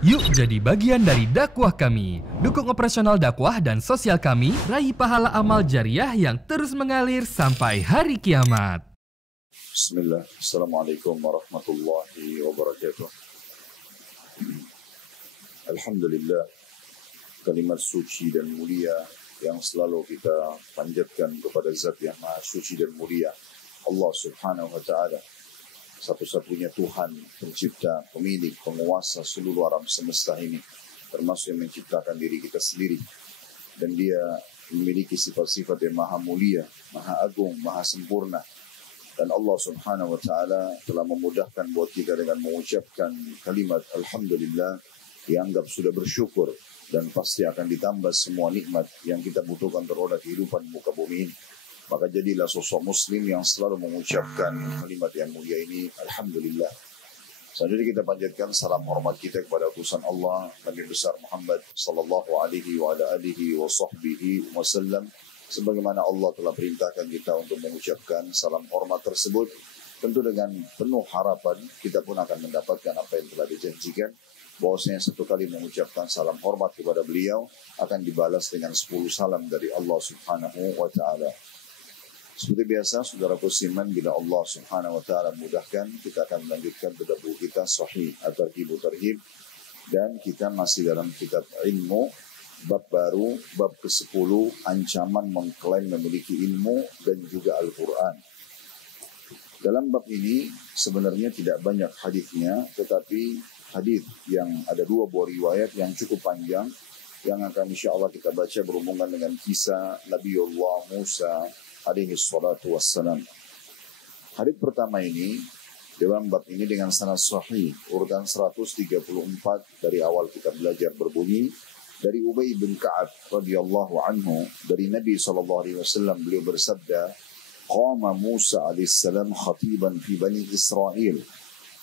Yuk jadi bagian dari dakwah kami. Dukung operasional dakwah dan sosial kami, raih pahala amal jariah yang terus mengalir sampai hari kiamat. Bismillah. Assalamualaikum warahmatullahi wabarakatuh. Alhamdulillah, kalimat suci dan mulia yang selalu kita panjatkan kepada Zat yang Maha Suci dan Mulia, Allah Subhanahu wa Ta'ala, satu-satunya Tuhan, pencipta, pemilik, penguasa seluruh alam semesta ini, termasuk yang menciptakan diri kita sendiri. Dan dia memiliki sifat-sifat yang maha mulia, maha agung, maha sempurna. Dan Allah Subhanahu wa Ta'ala telah memudahkan buat kita dengan mengucapkan kalimat Alhamdulillah, dianggap sudah bersyukur, dan pasti akan ditambah semua nikmat yang kita butuhkan terhadap kehidupan muka bumi ini. Maka jadilah sosok muslim yang selalu mengucapkan kalimat yang mulia ini, Alhamdulillah. Selanjutnya kita panjatkan salam hormat kita kepada utusan Allah, Nabi besar Muhammad sallallahu alaihi wa ala alihi wa sahbihi wasallam. Sebagaimana Allah telah perintahkan kita untuk mengucapkan salam hormat tersebut, tentu dengan penuh harapan kita pun akan mendapatkan apa yang telah dijanjikan, bahwasanya satu kali mengucapkan salam hormat kepada beliau akan dibalas dengan 10 salam dari Allah Subhanahu wa Ta'ala. Seperti biasa, saudaraku siman, bila Allah Subhanahu wa Ta'ala mudahkan, kita akan melanjutkan tadabbur kita Sahih At-Targhib Tarhib, dan kita masih dalam kitab ilmu, bab baru, bab ke-10, ancaman mengklaim memiliki ilmu dan juga Al-Quran. Dalam bab ini sebenarnya tidak banyak hadisnya, tetapi hadis yang ada 2 buah riwayat yang cukup panjang, yang akan insya Allah kita baca berhubungan dengan kisah Nabiullah Musa alaihi salatu wassalam. Hadis pertama ini dalam bab ini dengan sanad sahih urutan 134 dari awal kita belajar berbunyi dari Ubay bin Ka'ab radhiyallahu anhu, dari Nabi sallallahu alaihi wasallam, beliau bersabda, qama Musa alaihi salam khatiban fi bani Israil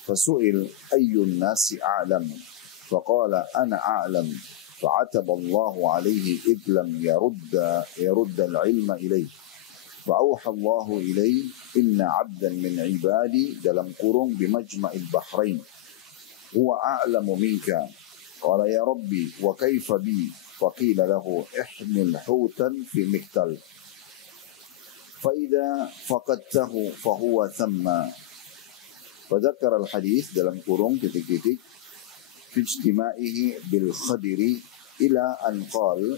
fasu'il ayyun nasi a'lam faqala ana a'lam fa'ataba Allahu alaihi id lam yarudda al-ilma ilayhi فأوحى الله إليه إن عبدا من عبادي dalam kurung بمجمع البحرين هو أعلم منك قال يا ربي وكيف بي فقيل له احمل حوتا في مكتل فإذا فقدته فهو ثم فذكر الحديث dalam kurung titik-titik في اجتماعه بالخدر إلى أن قال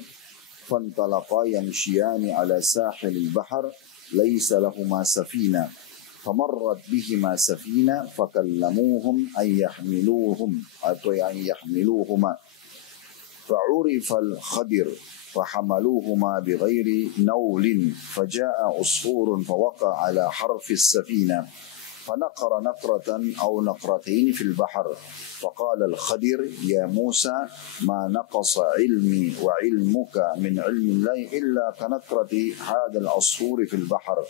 فانطلقا يمشيان على ساحل البحر ليس لهما سفينة فمرت بهما سفينة فكلموهم أن يحملوهما فعرف الخدر فحملوهما بغير نول فجاء عصفور فوقع على حرف السفينة فنقر نقرة أو نقرتين في البحر فقال الخدر يا موسى ما نقص علمي وعلمك من علم الله إلا كنقرة هذا العصفور في البحر.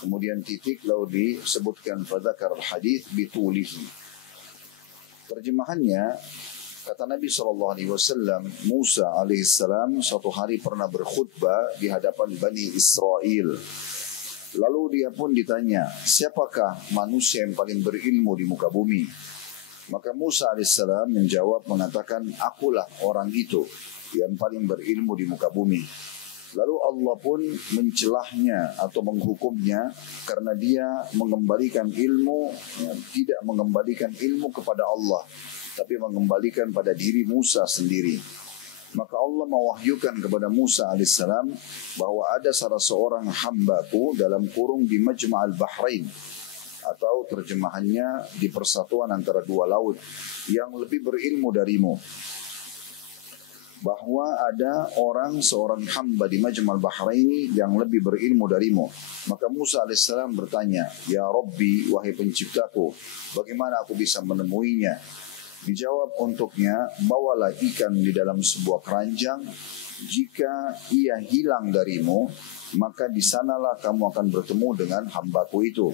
Kemudian titik lalu disebutkan fadzakar hadis bitulihi. Terjemahannya, kata Nabi SAW, Musa alaihissalam suatu hari pernah berkhutbah di hadapan Bani Israel. Lalu dia pun ditanya, siapakah manusia yang paling berilmu di muka bumi? Maka Musa alaihissalam menjawab mengatakan, akulah orang itu yang paling berilmu di muka bumi. Lalu Allah pun mencelahnya atau menghukumnya karena dia mengembalikan ilmu, tidak mengembalikan ilmu kepada Allah, tapi mengembalikan pada diri Musa sendiri. Maka Allah mewahyukan kepada Musa alaihissalam bahwa ada salah seorang hambaku dalam kurung di Majma' al-Bahrain, atau terjemahannya di persatuan antara 2 laut, yang lebih berilmu darimu. Bahwa ada seorang hamba di Majma' al-Bahrain yang lebih berilmu darimu. Maka Musa alaihissalam bertanya, ya Rabbi, wahai penciptaku, bagaimana aku bisa menemuinya? Dijawab untuknya, bawalah ikan di dalam sebuah keranjang. Jika ia hilang darimu, maka di sanalah kamu akan bertemu dengan hambaku itu.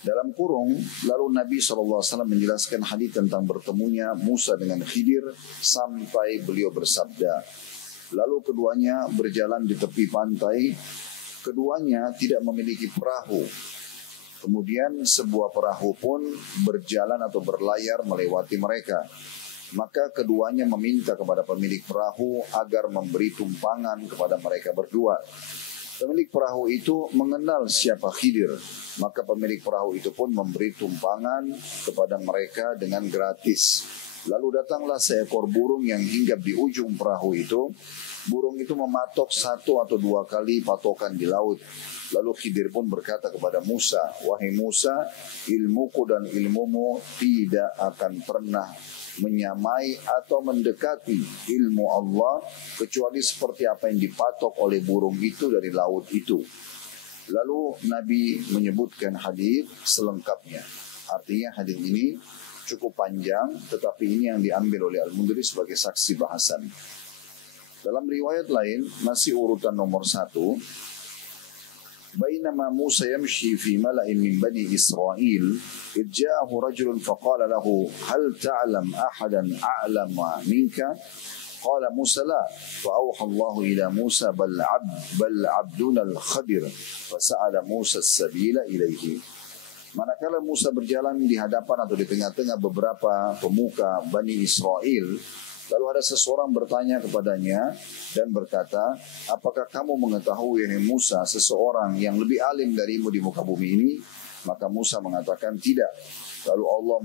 Dalam kurung, lalu Nabi SAW menjelaskan hadis tentang bertemunya Musa dengan Khidir sampai beliau bersabda, lalu keduanya berjalan di tepi pantai, keduanya tidak memiliki perahu. Kemudian sebuah perahu pun berjalan atau berlayar melewati mereka. Maka keduanya meminta kepada pemilik perahu agar memberi tumpangan kepada mereka berdua. Pemilik perahu itu mengenal siapa Khidir, maka pemilik perahu itu pun memberi tumpangan kepada mereka dengan gratis. Lalu datanglah seekor burung yang hinggap di ujung perahu itu. Burung itu mematok 1 atau 2 kali patokan di laut. Lalu Khidir pun berkata kepada Musa, "Wahai Musa, ilmuku dan ilmumu tidak akan pernah menyamai atau mendekati ilmu Allah kecuali seperti apa yang dipatok oleh burung itu dari laut itu." Lalu Nabi menyebutkan hadis selengkapnya. Artinya hadis ini cukup panjang, tetapi ini yang diambil oleh Al-Mundhiri sebagai saksi bahasan. Dalam riwayat lain, masih urutan nomor 1, بينما موسى يمشي في ملأ من بني إسرائيل إذ جاءه رجل فقال له هل تعلم أحدا أعلم منك قال موسى لا فأوحى الله إلى موسى بل عبدنا الخضر فسأل موسى السبيل إليه. Manakala Musa berjalan di hadapan atau di tengah-tengah beberapa pemuka Bani Israel, lalu ada seseorang bertanya kepadanya dan berkata, "Apakah kamu mengetahui, wahai Musa, seseorang yang lebih alim darimu di muka bumi ini?" Maka Musa mengatakan, "Tidak." Lalu Allah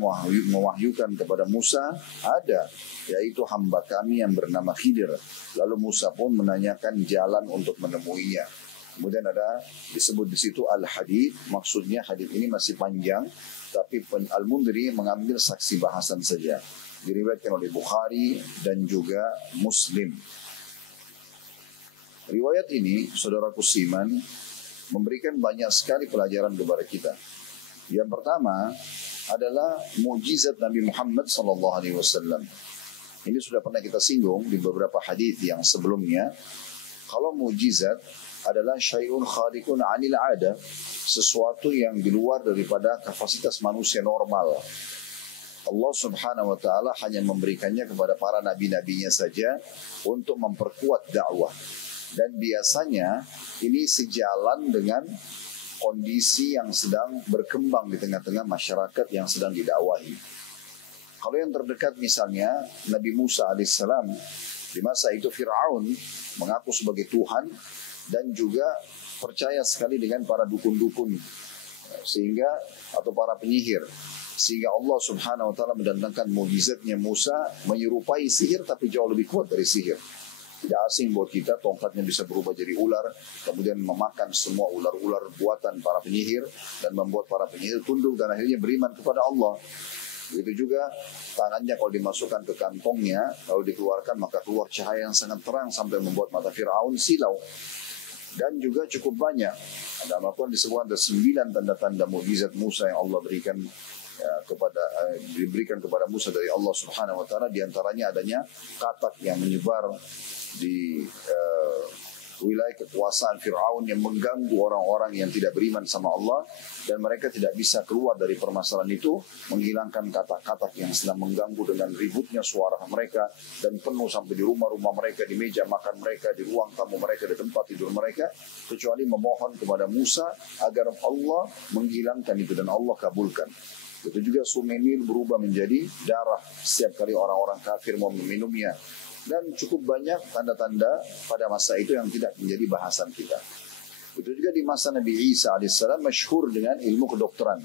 mewahyukan kepada Musa, "Ada, yaitu hamba kami yang bernama Khidir." Lalu Musa pun menanyakan jalan untuk menemuinya. Kemudian ada disebut di situ al-hadith, maksudnya hadith ini masih panjang, tapi Al-Mundhiri mengambil saksi bahasan saja. Diriwayatkan oleh Bukhari dan juga Muslim. Riwayat ini, saudaraku Siman, memberikan banyak sekali pelajaran kepada kita. Yang pertama adalah mukjizat Nabi Muhammad SAW. Ini sudah pernah kita singgung di beberapa hadis yang sebelumnya. Kalau mukjizat adalah syai'un khariqun 'anil 'ada, sesuatu yang di luar daripada kapasitas manusia normal. Allah Subhanahu wa taala hanya memberikannya kepada para nabi-nabinya saja untuk memperkuat dakwah. Dan biasanya ini sejalan dengan kondisi yang sedang berkembang di tengah-tengah masyarakat yang sedang didakwahi. Kalau yang terdekat misalnya Nabi Musa alaihissalam, di masa itu Fir'aun mengaku sebagai Tuhan dan juga percaya sekali dengan para dukun-dukun sehingga atau para penyihir, sehingga Allah Subhanahu wa taala mendatangkan mukjizatnya Musa menyerupai sihir tapi jauh lebih kuat dari sihir. Tidak asing buat kita, tongkatnya bisa berubah jadi ular, kemudian memakan semua ular-ular buatan para penyihir dan membuat para penyihir tunduk dan akhirnya beriman kepada Allah. Begitu juga tangannya kalau dimasukkan ke kantongnya lalu dikeluarkan maka keluar cahaya yang sangat terang sampai membuat mata Fir'aun silau. Dan juga cukup banyak. Ada Al-Quran disebutkan ada 9 tanda-tanda mukjizat Musa yang Allah berikan diberikan kepada Musa dari Allah Subhanahu wa taala, di antaranya adanya katak yang menyebar di wilayah kekuasaan Fir'aun yang mengganggu orang-orang yang tidak beriman sama Allah dan mereka tidak bisa keluar dari permasalahan itu, menghilangkan katak-katak yang sedang mengganggu dengan ributnya suara mereka dan penuh sampai di rumah-rumah mereka, di meja makan mereka, di ruang tamu mereka, di tempat tidur mereka, kecuali memohon kepada Musa agar Allah menghilangkan itu dan Allah kabulkan. Itu juga Sungai Nil berubah menjadi darah setiap kali orang-orang kafir mau meminumnya. Dan cukup banyak tanda-tanda pada masa itu yang tidak menjadi bahasan kita. Itu juga di masa Nabi Isa alaihissalam masyhur dengan ilmu kedokteran.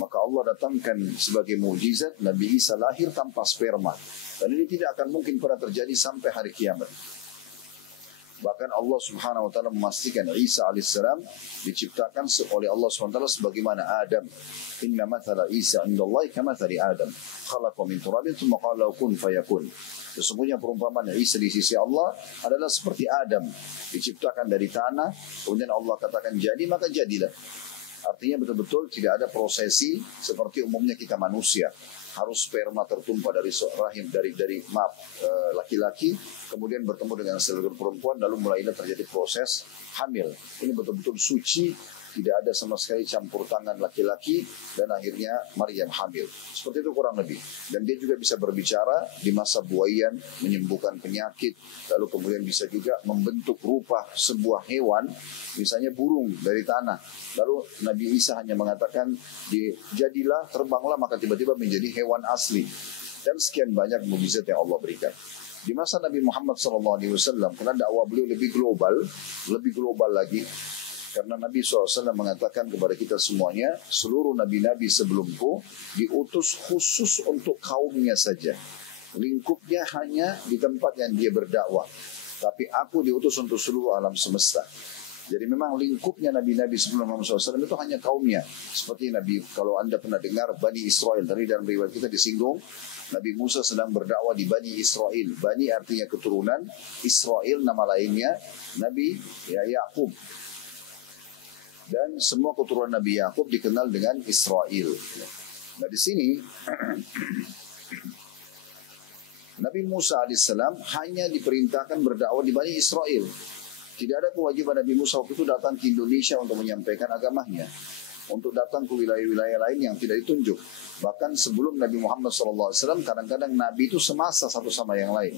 Maka Allah datangkan sebagai mukjizat Nabi Isa lahir tanpa sperma. Dan ini tidak akan mungkin pernah terjadi sampai hari kiamat. Bahkan Allah Subhanahu wa taala memastikan Isa alaihissalam diciptakan oleh Allah Subhanahu wa taala sebagaimana Adam. Inna mathala Isa indallahi kamathali Adam. Khalaqa min turabin tsumma qala kun fayakun. Sesungguhnya perumpamaan Isa di sisi Allah adalah seperti Adam, diciptakan dari tanah, kemudian Allah katakan jadi maka jadilah. Artinya betul-betul tidak ada prosesi seperti umumnya kita manusia. Harus sperma tertumpah dari rahim dari laki-laki, kemudian bertemu dengan sel perempuan, lalu mulailah terjadi proses hamil. Ini betul-betul suci. Tidak ada sama sekali campur tangan laki-laki dan akhirnya Maryam hamil. Seperti itu kurang lebih. Dan dia juga bisa berbicara di masa buaian, menyembuhkan penyakit, lalu kemudian bisa juga membentuk rupa sebuah hewan, misalnya burung dari tanah. Lalu Nabi Isa hanya mengatakan, jadilah, terbanglah, maka tiba-tiba menjadi hewan asli. dan sekian banyak mukjizat yang Allah berikan. Di masa Nabi Muhammad SAW, karena dakwah beliau lebih global lagi, karena Nabi SAW mengatakan kepada kita semuanya, seluruh nabi-nabi sebelumku diutus khusus untuk kaumnya saja. Lingkupnya hanya di tempat yang dia berdakwah. Tapi aku diutus untuk seluruh alam semesta. Jadi memang lingkupnya nabi-nabi sebelum Muhammad SAW itu hanya kaumnya. Seperti Nabi, kalau anda pernah dengar Bani Israel, tadi dalam riwayat kita disinggung, Nabi Musa sedang berdakwah di Bani Israel. Bani artinya keturunan, Israel nama lainnya Nabi Yakub. Dan semua keturunan Nabi Yakub dikenal dengan Israel. Nah di sini Nabi Musa alaihissalam hanya diperintahkan berdakwah di Bani Israel. Tidak ada kewajiban Nabi Musa waktu itu datang ke Indonesia untuk menyampaikan agamanya, untuk datang ke wilayah-wilayah lain yang tidak ditunjuk. Bahkan sebelum Nabi Muhammad SAW, kadang-kadang Nabi itu semasa satu sama yang lain.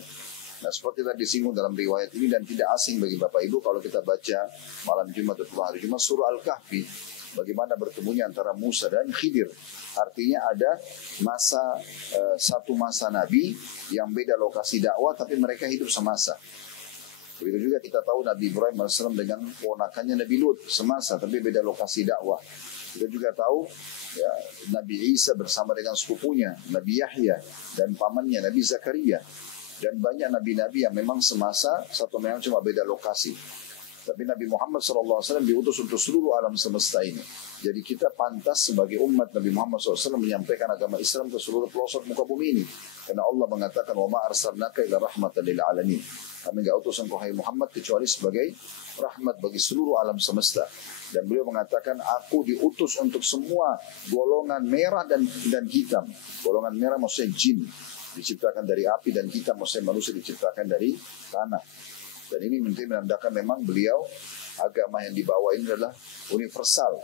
Nah seperti tadi disinggung dalam riwayat ini dan tidak asing bagi Bapak Ibu kalau kita baca malam Jumat atau hari Jumat surah Al-Kahfi, bagaimana bertemunya antara Musa dan Khidir. Artinya ada satu masa Nabi yang beda lokasi dakwah tapi mereka hidup semasa. Begitu juga kita tahu Nabi Ibrahim AS dengan ponakannya Nabi Lut semasa tapi beda lokasi dakwah. Kita juga tahu ya, Nabi Isa bersama dengan sepupunya Nabi Yahya dan pamannya Nabi Zakaria. Dan banyak nabi-nabi yang memang semasa, satu memang cuma beda lokasi. Tapi Nabi Muhammad SAW diutus untuk seluruh alam semesta ini. Jadi kita pantas sebagai umat Nabi Muhammad SAW menyampaikan agama Islam ke seluruh pelosok muka bumi ini. Karena Allah mengatakan, wa ma arsalnaka ila rahmatan lil alamin. Kami enggak utus engkau hai Muhammad kecuali sebagai rahmat bagi seluruh alam semesta. Dan beliau mengatakan, aku diutus untuk semua golongan merah dan hitam. Golongan merah maksudnya jin, diciptakan dari api, dan hitam maksudnya manusia diciptakan dari tanah. Dan ini menandakan memang beliau agama yang dibawa ini adalah universal,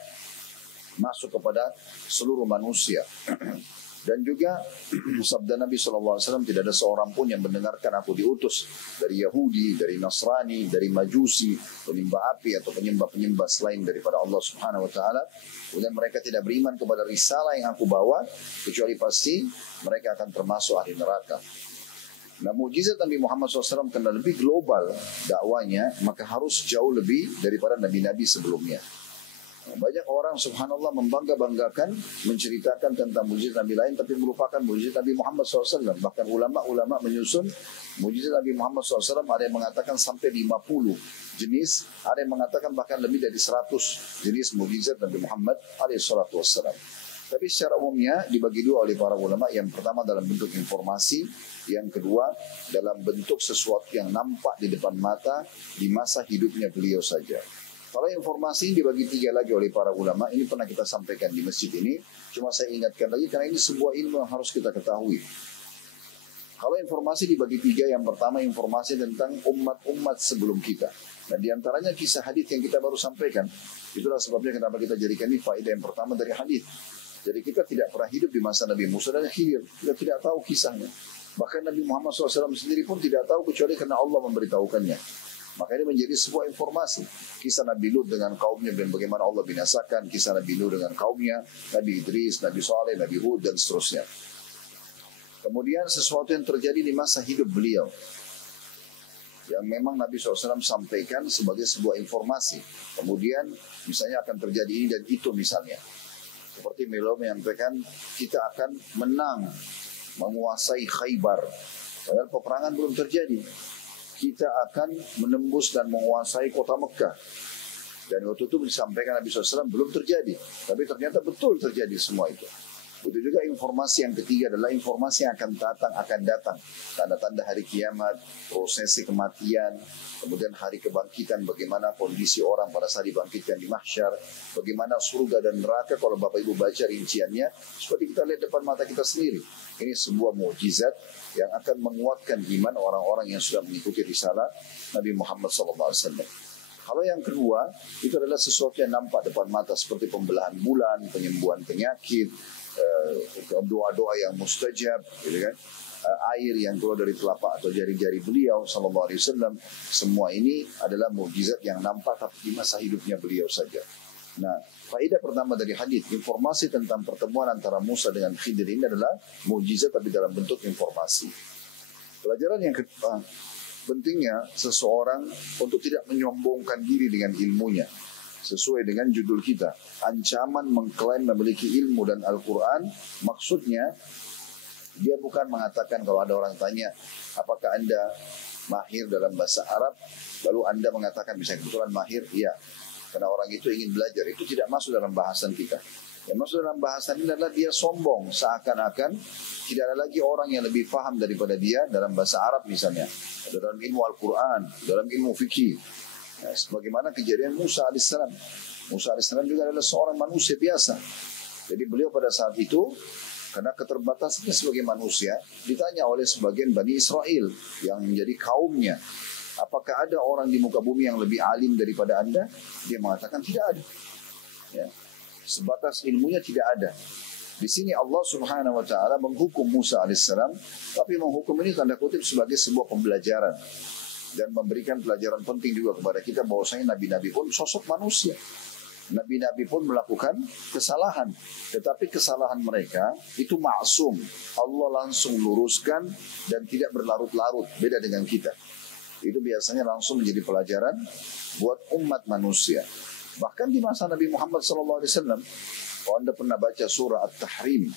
masuk kepada seluruh manusia. Dan juga sabda Nabi SAW, tidak ada seorang pun yang mendengarkan aku diutus dari Yahudi, dari Nasrani, dari Majusi, penyembah api atau penyembah-penyembah selain daripada Allah Subhanahu Wa Taala. Kemudian mereka tidak beriman kepada risalah yang aku bawa, kecuali pasti mereka akan termasuk ahli neraka. Nah mujizat Nabi Muhammad SAW karena lebih global dakwanya, maka harus jauh lebih daripada nabi-nabi sebelumnya. Banyak orang subhanallah membangga-banggakan menceritakan tentang mujizat Nabi lain tapi merupakan mujizat Nabi Muhammad SAW. Bahkan ulama-ulama menyusun mujizat Nabi Muhammad SAW, ada yang mengatakan sampai 50 jenis, ada yang mengatakan bahkan lebih dari 100 jenis mujizat Nabi Muhammad SAW. Tapi secara umumnya dibagi dua oleh para ulama. Yang pertama dalam bentuk informasi, yang kedua dalam bentuk sesuatu yang nampak di depan mata di masa hidupnya beliau saja. Kalau informasi dibagi tiga lagi oleh para ulama, ini pernah kita sampaikan di masjid ini, cuma saya ingatkan lagi karena ini sebuah ilmu yang harus kita ketahui. Kalau informasi dibagi tiga, yang pertama informasi tentang umat-umat sebelum kita. Dan diantaranya kisah hadis yang kita baru sampaikan. Itulah sebabnya kenapa kita jadikan ini faedah yang pertama dari hadis. Jadi kita tidak pernah hidup di masa Nabi Musa dan Khidir, kita tidak tahu kisahnya. Bahkan Nabi Muhammad SAW sendiri pun tidak tahu kecuali karena Allah memberitahukannya. Maka ini menjadi sebuah informasi. Kisah Nabi Lut dengan kaumnya dan bagaimana Allah binasakan. Kisah Nabi Lut dengan kaumnya, Nabi Idris, Nabi Saleh, Nabi Hud dan seterusnya. Kemudian sesuatu yang terjadi di masa hidup beliau, yang memang Nabi SAW sampaikan sebagai sebuah informasi. Kemudian misalnya akan terjadi ini dan itu misalnya. Seperti beliau menyampaikan kita akan menang, menguasai Khaybar. Padahal peperangan belum terjadi. Kita akan menembus dan menguasai kota Mekah. Dan waktu itu disampaikan Nabi SAW belum terjadi. Tapi ternyata betul terjadi semua itu. Begitu juga informasi yang ketiga adalah informasi yang akan datang. Tanda-tanda hari kiamat, prosesi kematian, kemudian hari kebangkitan, bagaimana kondisi orang pada saat dibangkitkan di mahsyar, bagaimana surga dan neraka kalau Bapak Ibu baca rinciannya, seperti kita lihat depan mata kita sendiri. Ini sebuah mukjizat yang akan menguatkan iman orang-orang yang sudah mengikuti risalah Nabi Muhammad SAW. Kalau yang kedua, itu adalah sesuatu yang nampak depan mata seperti pembelahan bulan, penyembuhan penyakit, doa-doa yang mustajab, gitu kan? Air yang keluar dari telapak atau jari-jari beliau sallallahu alaihi wasallam. Semua ini adalah mukjizat yang nampak tapi di masa hidupnya beliau saja. Nah, faedah pertama dari hadis, informasi tentang pertemuan antara Musa dengan Khidir ini adalah mukjizat tapi dalam bentuk informasi. Pelajaran yang kedua, pentingnya seseorang untuk tidak menyombongkan diri dengan ilmunya. Sesuai dengan judul kita, ancaman mengklaim memiliki ilmu dan Al-Quran, maksudnya dia bukan mengatakan kalau ada orang tanya, apakah Anda mahir dalam bahasa Arab, lalu Anda mengatakan bisa kebetulan mahir, iya. Karena orang itu ingin belajar, itu tidak masuk dalam bahasan kita. Yang masuk dalam bahasan ini adalah dia sombong, seakan-akan tidak ada lagi orang yang lebih paham daripada dia dalam bahasa Arab misalnya, atau dalam ilmu Al-Quran, dalam ilmu fikih. Nah, sebagaimana kejadian Musa alaihissalam. Musa alaihissalam juga adalah seorang manusia biasa. Jadi beliau pada saat itu, karena keterbatasannya sebagai manusia, ditanya oleh sebagian Bani Israel yang menjadi kaumnya, apakah ada orang di muka bumi yang lebih alim daripada Anda? Dia mengatakan tidak ada. Ya. Sebatas ilmunya tidak ada. Di sini Allah Subhanahu wa taala menghukum Musa alaihissalam, tapi menghukum ini tanda kutip sebagai sebuah pembelajaran dan memberikan pelajaran penting juga kepada kita bahwasanya nabi-nabi pun sosok manusia. Nabi-nabi pun melakukan kesalahan, tetapi kesalahan mereka itu maksum. Allah langsung luruskan dan tidak berlarut-larut, beda dengan kita. Itu biasanya langsung menjadi pelajaran buat umat manusia. Bahkan di masa Nabi Muhammad SAW, kalau Anda pernah baca surah At-Tahrim,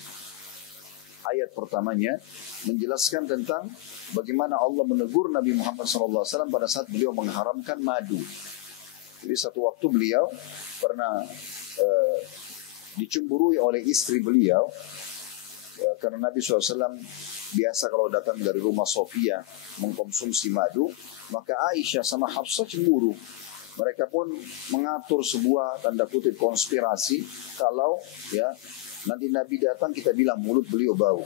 ayat pertamanya menjelaskan tentang bagaimana Allah menegur Nabi Muhammad SAW pada saat beliau mengharamkan madu. Jadi satu waktu beliau pernah dicemburui oleh istri beliau, karena Nabi SAW biasa kalau datang dari rumah Sofia mengkonsumsi madu, maka Aisyah sama Hafsah cemburu. Mereka pun mengatur sebuah tanda kutip konspirasi, kalau ya nanti Nabi datang kita bilang mulut beliau bau.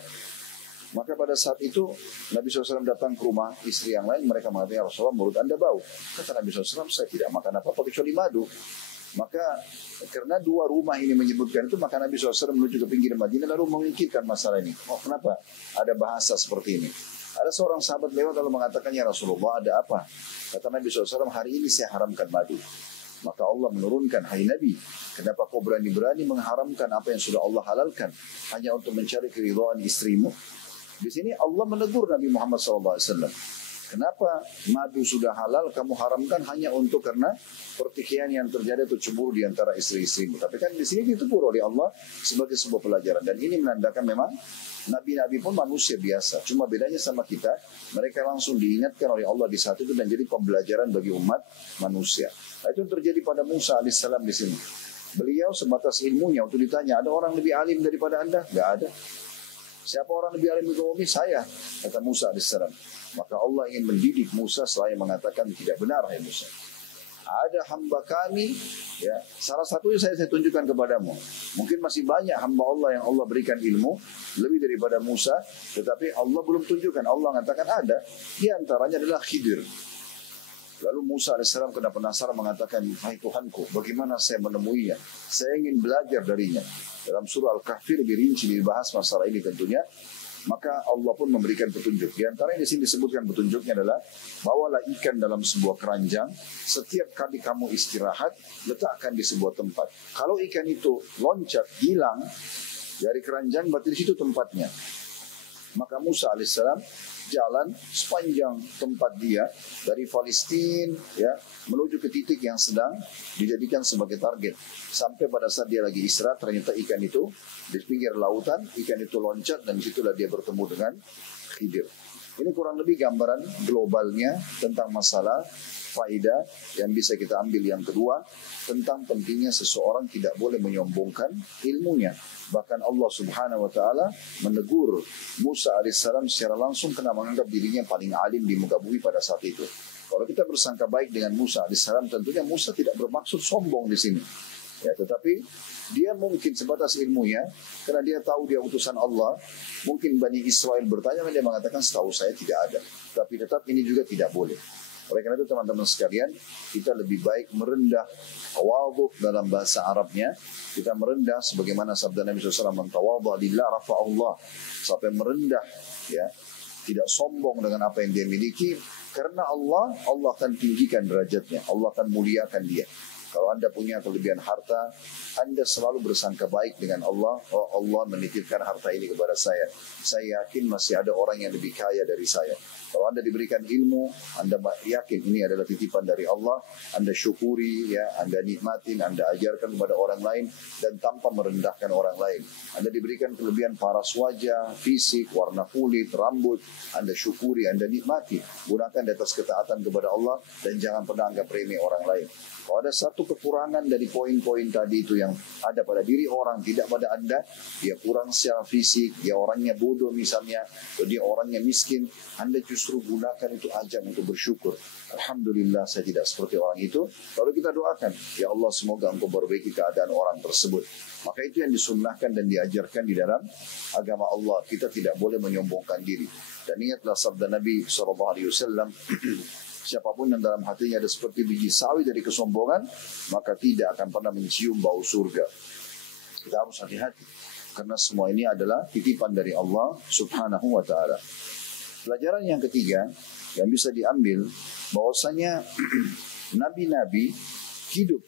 Maka pada saat itu Nabi SAW datang ke rumah istri yang lain, mereka mengatakan, ya Rasulullah, mulut Anda bau. Kata Nabi SAW, saya tidak makan apa-apa kecuali madu. Maka karena dua rumah ini menyebutkan itu, maka Nabi SAW menuju ke pinggir Madinah lalu memikirkan masalah ini. Oh, kenapa ada bahasa seperti ini? Ada seorang sahabat lewat lalu mengatakan, ya Rasulullah, ada apa? Kata Nabi SAW, hari ini saya haramkan madu. Maka Allah menurunkan, hai Nabi, kenapa kau berani-berani mengharamkan apa yang sudah Allah halalkan hanya untuk mencari keridhaan istrimu? Di sini Allah menegur Nabi Muhammad SAW. Kenapa madu sudah halal kamu haramkan hanya untuk karena pertikaian yang terjadi atau cemburu di antara istri-istrimu? Tapi kan di sini ditegur oleh Allah sebagai sebuah pelajaran, dan ini menandakan memang nabi-nabi pun manusia biasa. Cuma bedanya sama kita, mereka langsung diingatkan oleh Allah di saat itu dan jadi pembelajaran bagi umat manusia. Nah, itu yang terjadi pada Musa alaihissalam di sini. Beliau sebatas ilmunya untuk ditanya, ada orang lebih alim daripada Anda? Enggak ada. Siapa orang lebih alim di bumi? Saya, kata Musa alaihissalam. Maka Allah ingin mendidik Musa selain mengatakan tidak benar, hai Musa. Ada hamba kami, ya, salah satunya saya tunjukkan kepadamu. Mungkin masih banyak hamba Allah yang Allah berikan ilmu lebih daripada Musa, tetapi Allah belum tunjukkan. Allah mengatakan ada, di antaranya adalah Khidir. Lalu Musa alaihissalam kena penasaran mengatakan, hai Tuhanku, bagaimana saya menemuinya? Saya ingin belajar darinya. Dalam surah Al-Kahfi lebih rinci dibahas masalah ini tentunya. Maka Allah pun memberikan petunjuk. Di antara yang di sini disebutkan petunjuknya adalah, bawalah ikan dalam sebuah keranjang. Setiap kali kamu istirahat, letakkan di sebuah tempat. Kalau ikan itu loncat, hilang dari keranjang, berarti di situ tempatnya. Maka Musa alaihissalam jalan sepanjang tempat dia dari Palestina ya menuju ke titik yang sedang dijadikan sebagai target, sampai pada saat dia lagi istirahat ternyata ikan itu di pinggir lautan, ikan itu loncat dan disitulah dia bertemu dengan Khidir. Ini kurang lebih gambaran globalnya tentang masalah faedah yang bisa kita ambil. Yang kedua, tentang pentingnya seseorang tidak boleh menyombongkan ilmunya. Bahkan Allah Subhanahu wa taala menegur Musa alaihissalam secara langsung karena menganggap dirinya paling alim di muka bumi pada saat itu. Kalau kita bersangka baik dengan Musa alaihissalam, tentunya Musa tidak bermaksud sombong di sini. Ya, tetapi dia mungkin sebatas ilmunya, karena dia tahu dia utusan Allah. Mungkin Bani Israel bertanya, dia mengatakan setahu saya tidak ada. Tapi tetap ini juga tidak boleh. Oleh karena itu teman-teman sekalian, kita lebih baik merendah, tawadhu dalam bahasa Arabnya. Kita merendah sebagaimana sabda Nabi SAW, man tawadha lillah rafa'allah. Sampai merendah, ya, tidak sombong dengan apa yang dia miliki. Karena Allah akan tinggikan derajatnya, Allah akan muliakan dia. Kalau Anda punya kelebihan harta, Anda selalu bersangka baik dengan Allah. Oh, Allah menitipkan harta ini kepada saya. Saya yakin masih ada orang yang lebih kaya dari saya. Kalau Anda diberikan ilmu, Anda yakin ini adalah titipan dari Allah. Anda syukuri, ya, Anda nikmatin, Anda ajarkan kepada orang lain dan tanpa merendahkan orang lain. Anda diberikan kelebihan paras wajah, fisik, warna kulit, rambut. Anda syukuri, Anda nikmati. Gunakan di atas ketaatan kepada Allah dan jangan pernah anggap remeh orang lain. Kalau ada satu kekurangan dari poin-poin tadi itu yang ada pada diri orang, tidak pada Anda, dia kurang secara fisik, dia orangnya bodoh misalnya, atau dia orangnya miskin, Anda justru gunakan itu ajang untuk bersyukur. Alhamdulillah saya tidak seperti orang itu. Lalu kita doakan, ya Allah semoga Engkau perbaiki keadaan orang tersebut. Maka itu yang disunnahkan dan diajarkan di dalam agama Allah. Kita tidak boleh menyombongkan diri. Dan ingatlah sabda Nabi SAW, siapapun yang dalam hatinya ada seperti biji sawi dari kesombongan, maka tidak akan pernah mencium bau surga. Kita harus hati-hati, karena semua ini adalah titipan dari Allah Subhanahu wa Ta'ala. Pelajaran yang ketiga yang bisa diambil, bahwasanya nabi-nabi hidup,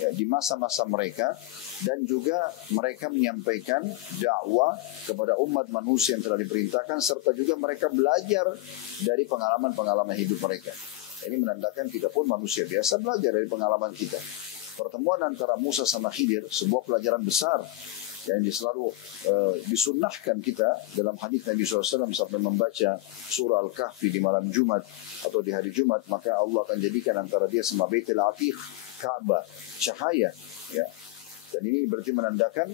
ya, di masa-masa mereka, dan juga mereka menyampaikan dakwah kepada umat manusia yang telah diperintahkan, serta juga mereka belajar dari pengalaman-pengalaman hidup mereka. Ini menandakan kita pun manusia biasa belajar dari pengalaman kita. Pertemuan antara Musa sama Khidir sebuah pelajaran besar yang selalu disunnahkan kita dalam hadis Nabi SAW sampai membaca surah Al-Kahfi di malam Jumat atau di hari Jumat, maka Allah akan jadikan antara dia sama Baitul Atiq, Ka'bah, cahaya, ya. Dan ini berarti menandakan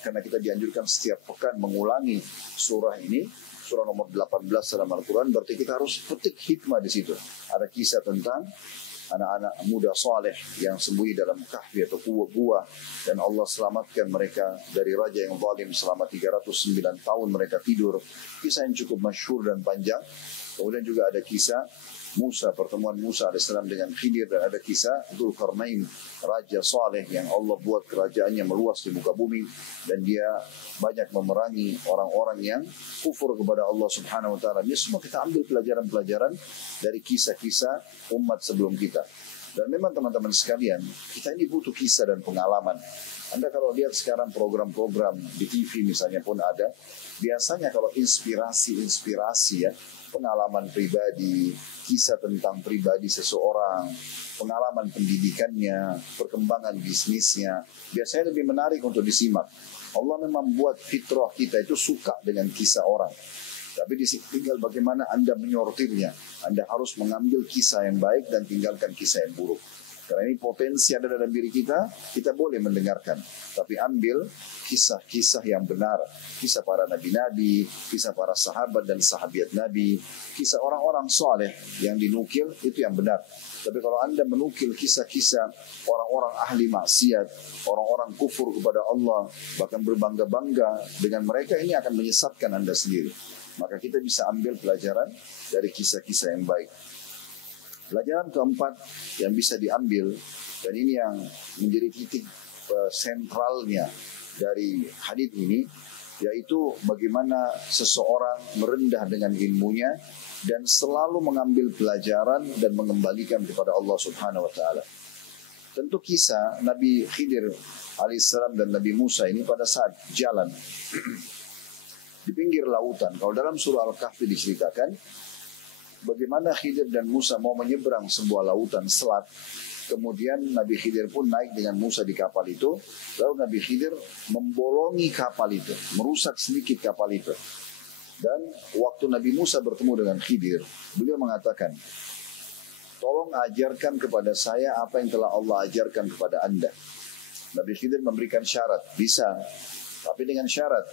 karena kita dianjurkan setiap pekan mengulangi surah ini, surah nomor 18 dalam Al-Quran, berarti kita harus petik hikmah di situ. Ada kisah tentang anak-anak muda saleh yang sembunyi dalam kahfi atau gua, dan Allah selamatkan mereka dari raja yang zalim selama 309 tahun mereka tidur. Kisah yang cukup masyhur dan panjang. Kemudian juga ada kisah Musa, pertemuan Musa AS dengan Khidir, dan ada kisah Dzulkarnain, raja saleh yang Allah buat kerajaannya meluas di muka bumi, dan dia banyak memerangi orang-orang yang kufur kepada Allah Subhanahu wa Ta'ala. Ini semua kita ambil pelajaran-pelajaran dari kisah-kisah umat sebelum kita. Dan memang teman-teman sekalian, kita ini butuh kisah dan pengalaman. Anda kalau lihat sekarang program-program di TV misalnya pun ada, biasanya kalau inspirasi ya, pengalaman pribadi, kisah tentang pribadi seseorang, pengalaman pendidikannya, perkembangan bisnisnya, biasanya lebih menarik untuk disimak. Allah memang buat fitrah kita itu suka dengan kisah orang. Tapi tinggal bagaimana Anda menyortirnya. Anda harus mengambil kisah yang baik dan tinggalkan kisah yang buruk. Karena ini potensi ada dalam diri kita, kita boleh mendengarkan. Tapi ambil kisah-kisah yang benar. Kisah para nabi-nabi, kisah para sahabat dan sahabiat nabi, kisah orang-orang saleh yang dinukil, itu yang benar. Tapi kalau Anda menukil kisah-kisah orang-orang ahli maksiat, orang-orang kufur kepada Allah, bahkan berbangga-bangga dengan mereka, ini akan menyesatkan Anda sendiri. Maka kita bisa ambil pelajaran dari kisah-kisah yang baik. Pelajaran keempat yang bisa diambil, dan ini yang menjadi titik sentralnya dari hadis ini, yaitu bagaimana seseorang merendah dengan ilmunya dan selalu mengambil pelajaran dan mengembalikan kepada Allah Subhanahu wa Ta'ala. Tentu kisah Nabi Khidir alaihissalam dan Nabi Musa ini pada saat jalan di pinggir lautan. Kalau dalam surah Al-Kahfi diceritakan bagaimana Khidir dan Musa mau menyeberang sebuah lautan selat. Kemudian Nabi Khidir pun naik dengan Musa di kapal itu. Lalu Nabi Khidir membolongi kapal itu, merusak sedikit kapal itu. Dan waktu Nabi Musa bertemu dengan Khidir, beliau mengatakan, tolong ajarkan kepada saya apa yang telah Allah ajarkan kepada Anda. Nabi Khidir memberikan syarat, bisa, tapi dengan syarat,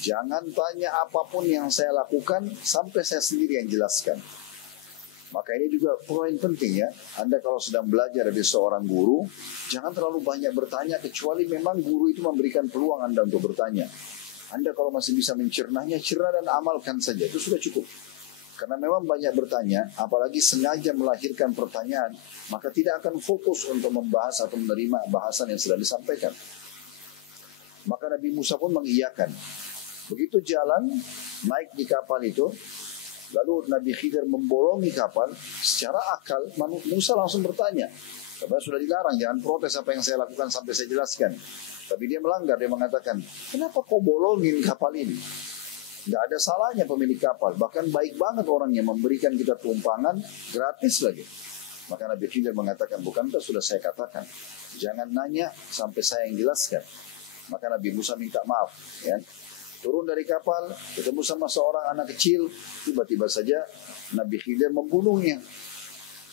jangan tanya apapun yang saya lakukan sampai saya sendiri yang jelaskan. Maka ini juga poin penting ya. Anda kalau sedang belajar dari seorang guru, jangan terlalu banyak bertanya kecuali memang guru itu memberikan peluang Anda untuk bertanya. Anda kalau masih bisa mencernahnya, cerna dan amalkan saja. Itu sudah cukup. Karena memang banyak bertanya, apalagi sengaja melahirkan pertanyaan, maka tidak akan fokus untuk membahas atau menerima bahasan yang sudah disampaikan. Maka Nabi Musa pun mengiyakan. Begitu jalan, naik di kapal itu, lalu Nabi Khidir membolongi kapal, secara akal Musa langsung bertanya, Karena sudah dilarang, jangan protes apa yang saya lakukan sampai saya jelaskan. Tapi dia melanggar, dia mengatakan, kenapa kau bolongin kapal ini? Nggak ada salahnya pemilik kapal. Bahkan baik banget orang yang memberikan kita tumpangan gratis lagi. Maka Nabi Khidir mengatakan, bukankah sudah saya katakan, jangan nanya sampai saya yang jelaskan. Maka Nabi Musa minta maaf. Ya. Turun dari kapal, ketemu sama seorang anak kecil, tiba-tiba saja Nabi Khidir membunuhnya.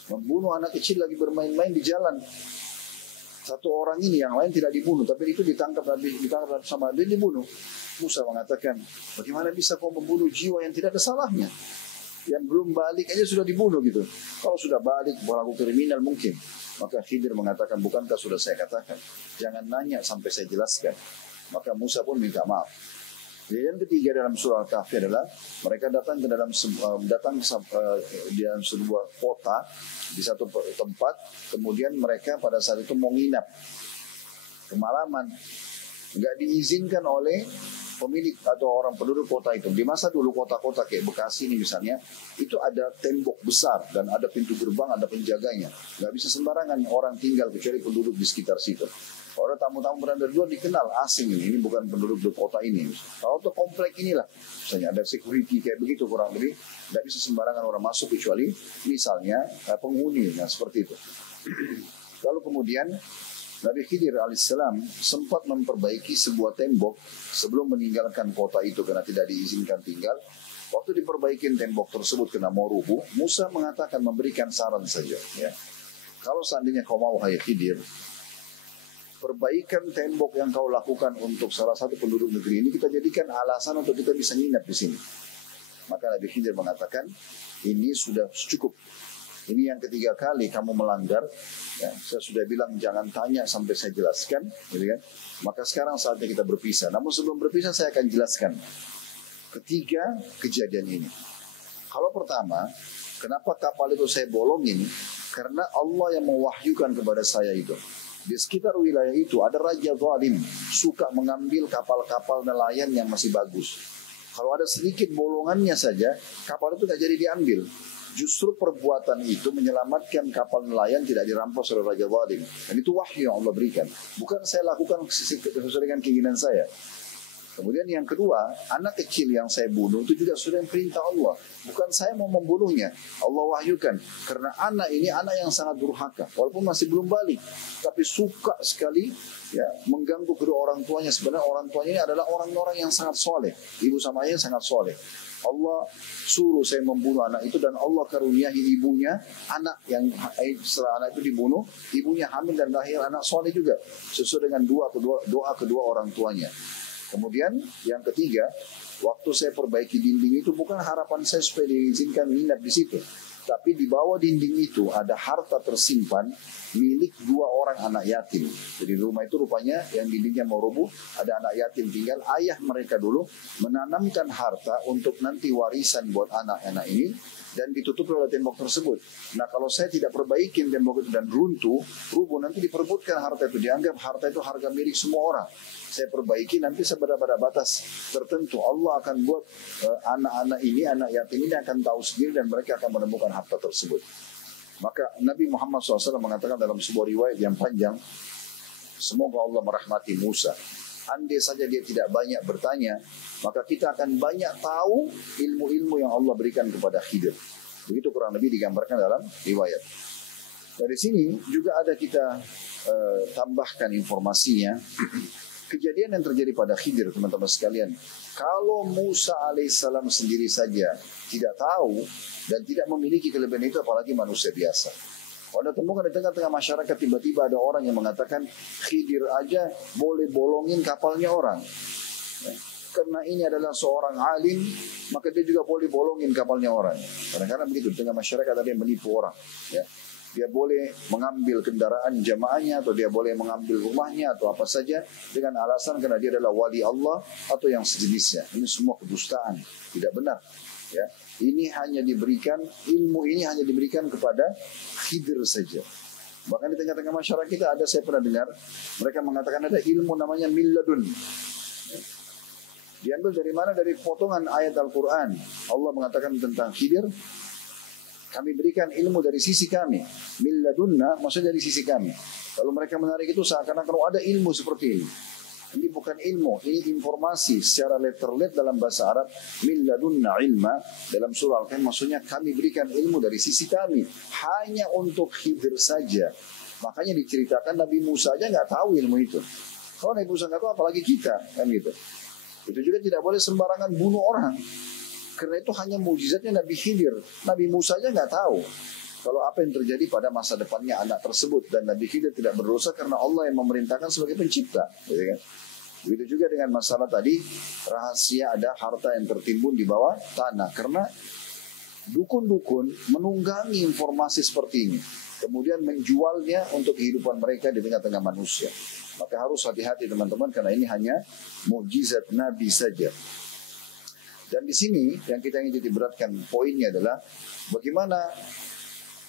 Membunuh anak kecil lagi bermain-main di jalan. Satu orang ini, yang lain tidak dibunuh, tapi itu ditangkap sama Nabi, dibunuh. Musa mengatakan, bagaimana bisa kau membunuh jiwa yang tidak ada salahnya? Yang belum balik aja sudah dibunuh gitu. Kalau sudah balik, pelaku kriminal mungkin. Maka Khidir mengatakan, bukankah sudah saya katakan, jangan nanya sampai saya jelaskan. Maka Musa pun minta maaf. Yang ketiga dalam surah Al-Kahfi adalah mereka datang ke dalam di dalam sebuah kota, di satu tempat, kemudian mereka pada saat itu mau nginap kemalaman, nggak diizinkan oleh pemilik atau orang penduduk kota itu. Di masa dulu kota-kota kayak Bekasi ini misalnya, itu ada tembok besar dan ada pintu gerbang, ada penjaganya. Nggak bisa sembarangan orang tinggal kecuali penduduk di sekitar situ. Kalau ada tamu-tamu berada di luar dikenal asing ini bukan penduduk di kota ini. Kalau itu komplek inilah, misalnya ada security kayak begitu kurang lebih, nggak bisa sembarangan orang masuk kecuali misalnya penghuni, nah seperti itu. Lalu kemudian Nabi Khidir alaihissalam sempat memperbaiki sebuah tembok sebelum meninggalkan kota itu karena tidak diizinkan tinggal. Waktu diperbaikin tembok tersebut kena mau rubuh, Musa mengatakan memberikan saran saja. Ya. Kalau seandainya kau mau hai Khidir, perbaikan tembok yang kau lakukan untuk salah satu penduduk negeri ini kita jadikan alasan untuk kita bisa nginap di sini. Maka Nabi Khidir mengatakan ini sudah cukup. Ini yang ketiga kali kamu melanggar. Ya, saya sudah bilang jangan tanya sampai saya jelaskan, gitu kan? Maka sekarang saatnya kita berpisah. Namun sebelum berpisah saya akan jelaskan ketiga kejadian ini. Kalau pertama, kenapa kapal itu saya bolongin? Karena Allah yang mewahyukan kepada saya itu. Di sekitar wilayah itu ada raja zalim suka mengambil kapal-kapal nelayan yang masih bagus. Kalau ada sedikit bolongannya saja, kapal itu tidak jadi diambil. Justru perbuatan itu menyelamatkan kapal nelayan tidak dirampas oleh Raja Zalim. Dan itu wahyu yang Allah berikan. Bukan saya lakukan sesuai dengan keinginan saya. Kemudian yang kedua, anak kecil yang saya bunuh itu juga sudah perintah Allah. Bukan saya mau membunuhnya. Allah wahyukan. Karena anak ini anak yang sangat durhaka. Walaupun masih belum balik. Tapi suka sekali ya, mengganggu kedua orang tuanya. Sebenarnya orang tuanya ini adalah orang-orang yang sangat soleh. Ibu sama ayah sangat soleh. Allah suruh saya membunuh anak itu dan Allah karuniai ibunya anak yang setelah anak itu dibunuh, ibunya hamil dan lahir anak soleh juga sesuai dengan doa kedua orang tuanya. Kemudian yang ketiga, waktu saya perbaiki dinding itu bukan harapan saya supaya diizinkan nginap di situ, tapi di bawah dinding itu ada harta tersimpan milik dua orang anak yatim. Jadi rumah itu rupanya yang dindingnya mau rubuh, ada anak yatim tinggal. Ayah mereka dulu menanamkan harta untuk nanti warisan buat anak-anak ini dan ditutup oleh tembok tersebut. Nah kalau saya tidak perbaikin tembok itu dan rubuh, nanti diperebutkan harta itu. Dianggap harta itu harga milik semua orang. Saya perbaiki nanti pada batas tertentu. Allah akan buat anak-anak ini, anak yatim ini akan tahu sendiri dan mereka akan menemukan harta tersebut. Maka Nabi Muhammad SAW mengatakan dalam sebuah riwayat yang panjang, semoga Allah merahmati Musa. Andai saja dia tidak banyak bertanya, maka kita akan banyak tahu ilmu-ilmu yang Allah berikan kepada Khidir. Begitu kurang lebih digambarkan dalam riwayat. Dari sini juga ada kita tambahkan informasinya. Kejadian yang terjadi pada Khidir, teman-teman sekalian. Kalau Musa alaihissalam sendiri saja tidak tahu dan tidak memiliki kelebihan itu, apalagi manusia biasa. Kalau Anda temukan di tengah-tengah masyarakat, tiba-tiba ada orang yang mengatakan Khidir aja boleh bolongin kapalnya orang. Ya. Karena ini adalah seorang alim, maka dia juga boleh bolongin kapalnya orang. Kadang-kadang begitu, di tengah masyarakat ada yang menipu orang. Ya. Dia boleh mengambil kendaraan jamaahnya atau dia boleh mengambil rumahnya atau apa saja dengan alasan karena dia adalah wali Allah atau yang sejenisnya. Ini semua kedustaan, tidak benar. Ya, ini hanya diberikan, ilmu ini hanya diberikan kepada Khidir saja. Bahkan di tengah-tengah masyarakat kita ada, saya pernah dengar mereka mengatakan ada ilmu namanya milladun. Ya. Diambil dari mana? Dari potongan ayat Al-Quran. Allah mengatakan tentang Khidir, Kami berikan ilmu dari sisi kami. Min ladunna maksudnya dari sisi kami. Kalau mereka menarik itu seakan-akan ada ilmu seperti ini. Ini bukan ilmu, ini informasi secara letterlet dalam bahasa Arab. Min ladunna ilma dalam surah Al-Kahfi maksudnya kami berikan ilmu dari sisi kami hanya untuk Khidir saja. Makanya diceritakan Nabi Musa aja nggak tahu ilmu itu. Kalau Nabi Musa nggak tahu apalagi kita kan gitu. Itu juga tidak boleh sembarangan bunuh orang. Karena itu hanya mukjizatnya Nabi Khidir. Nabi Musa aja nggak tahu kalau apa yang terjadi pada masa depannya anak tersebut. Dan Nabi Khidir tidak berdosa karena Allah yang memerintahkan sebagai pencipta. Gitu kan? Begitu juga dengan masalah tadi, rahasia ada harta yang tertimbun di bawah tanah. Karena dukun-dukun menunggangi informasi seperti ini. Kemudian menjualnya untuk kehidupan mereka di tengah-tengah manusia. Maka harus hati-hati teman-teman karena ini hanya mukjizat Nabi saja. Dan di sini yang kita ingin titik beratkan poinnya adalah bagaimana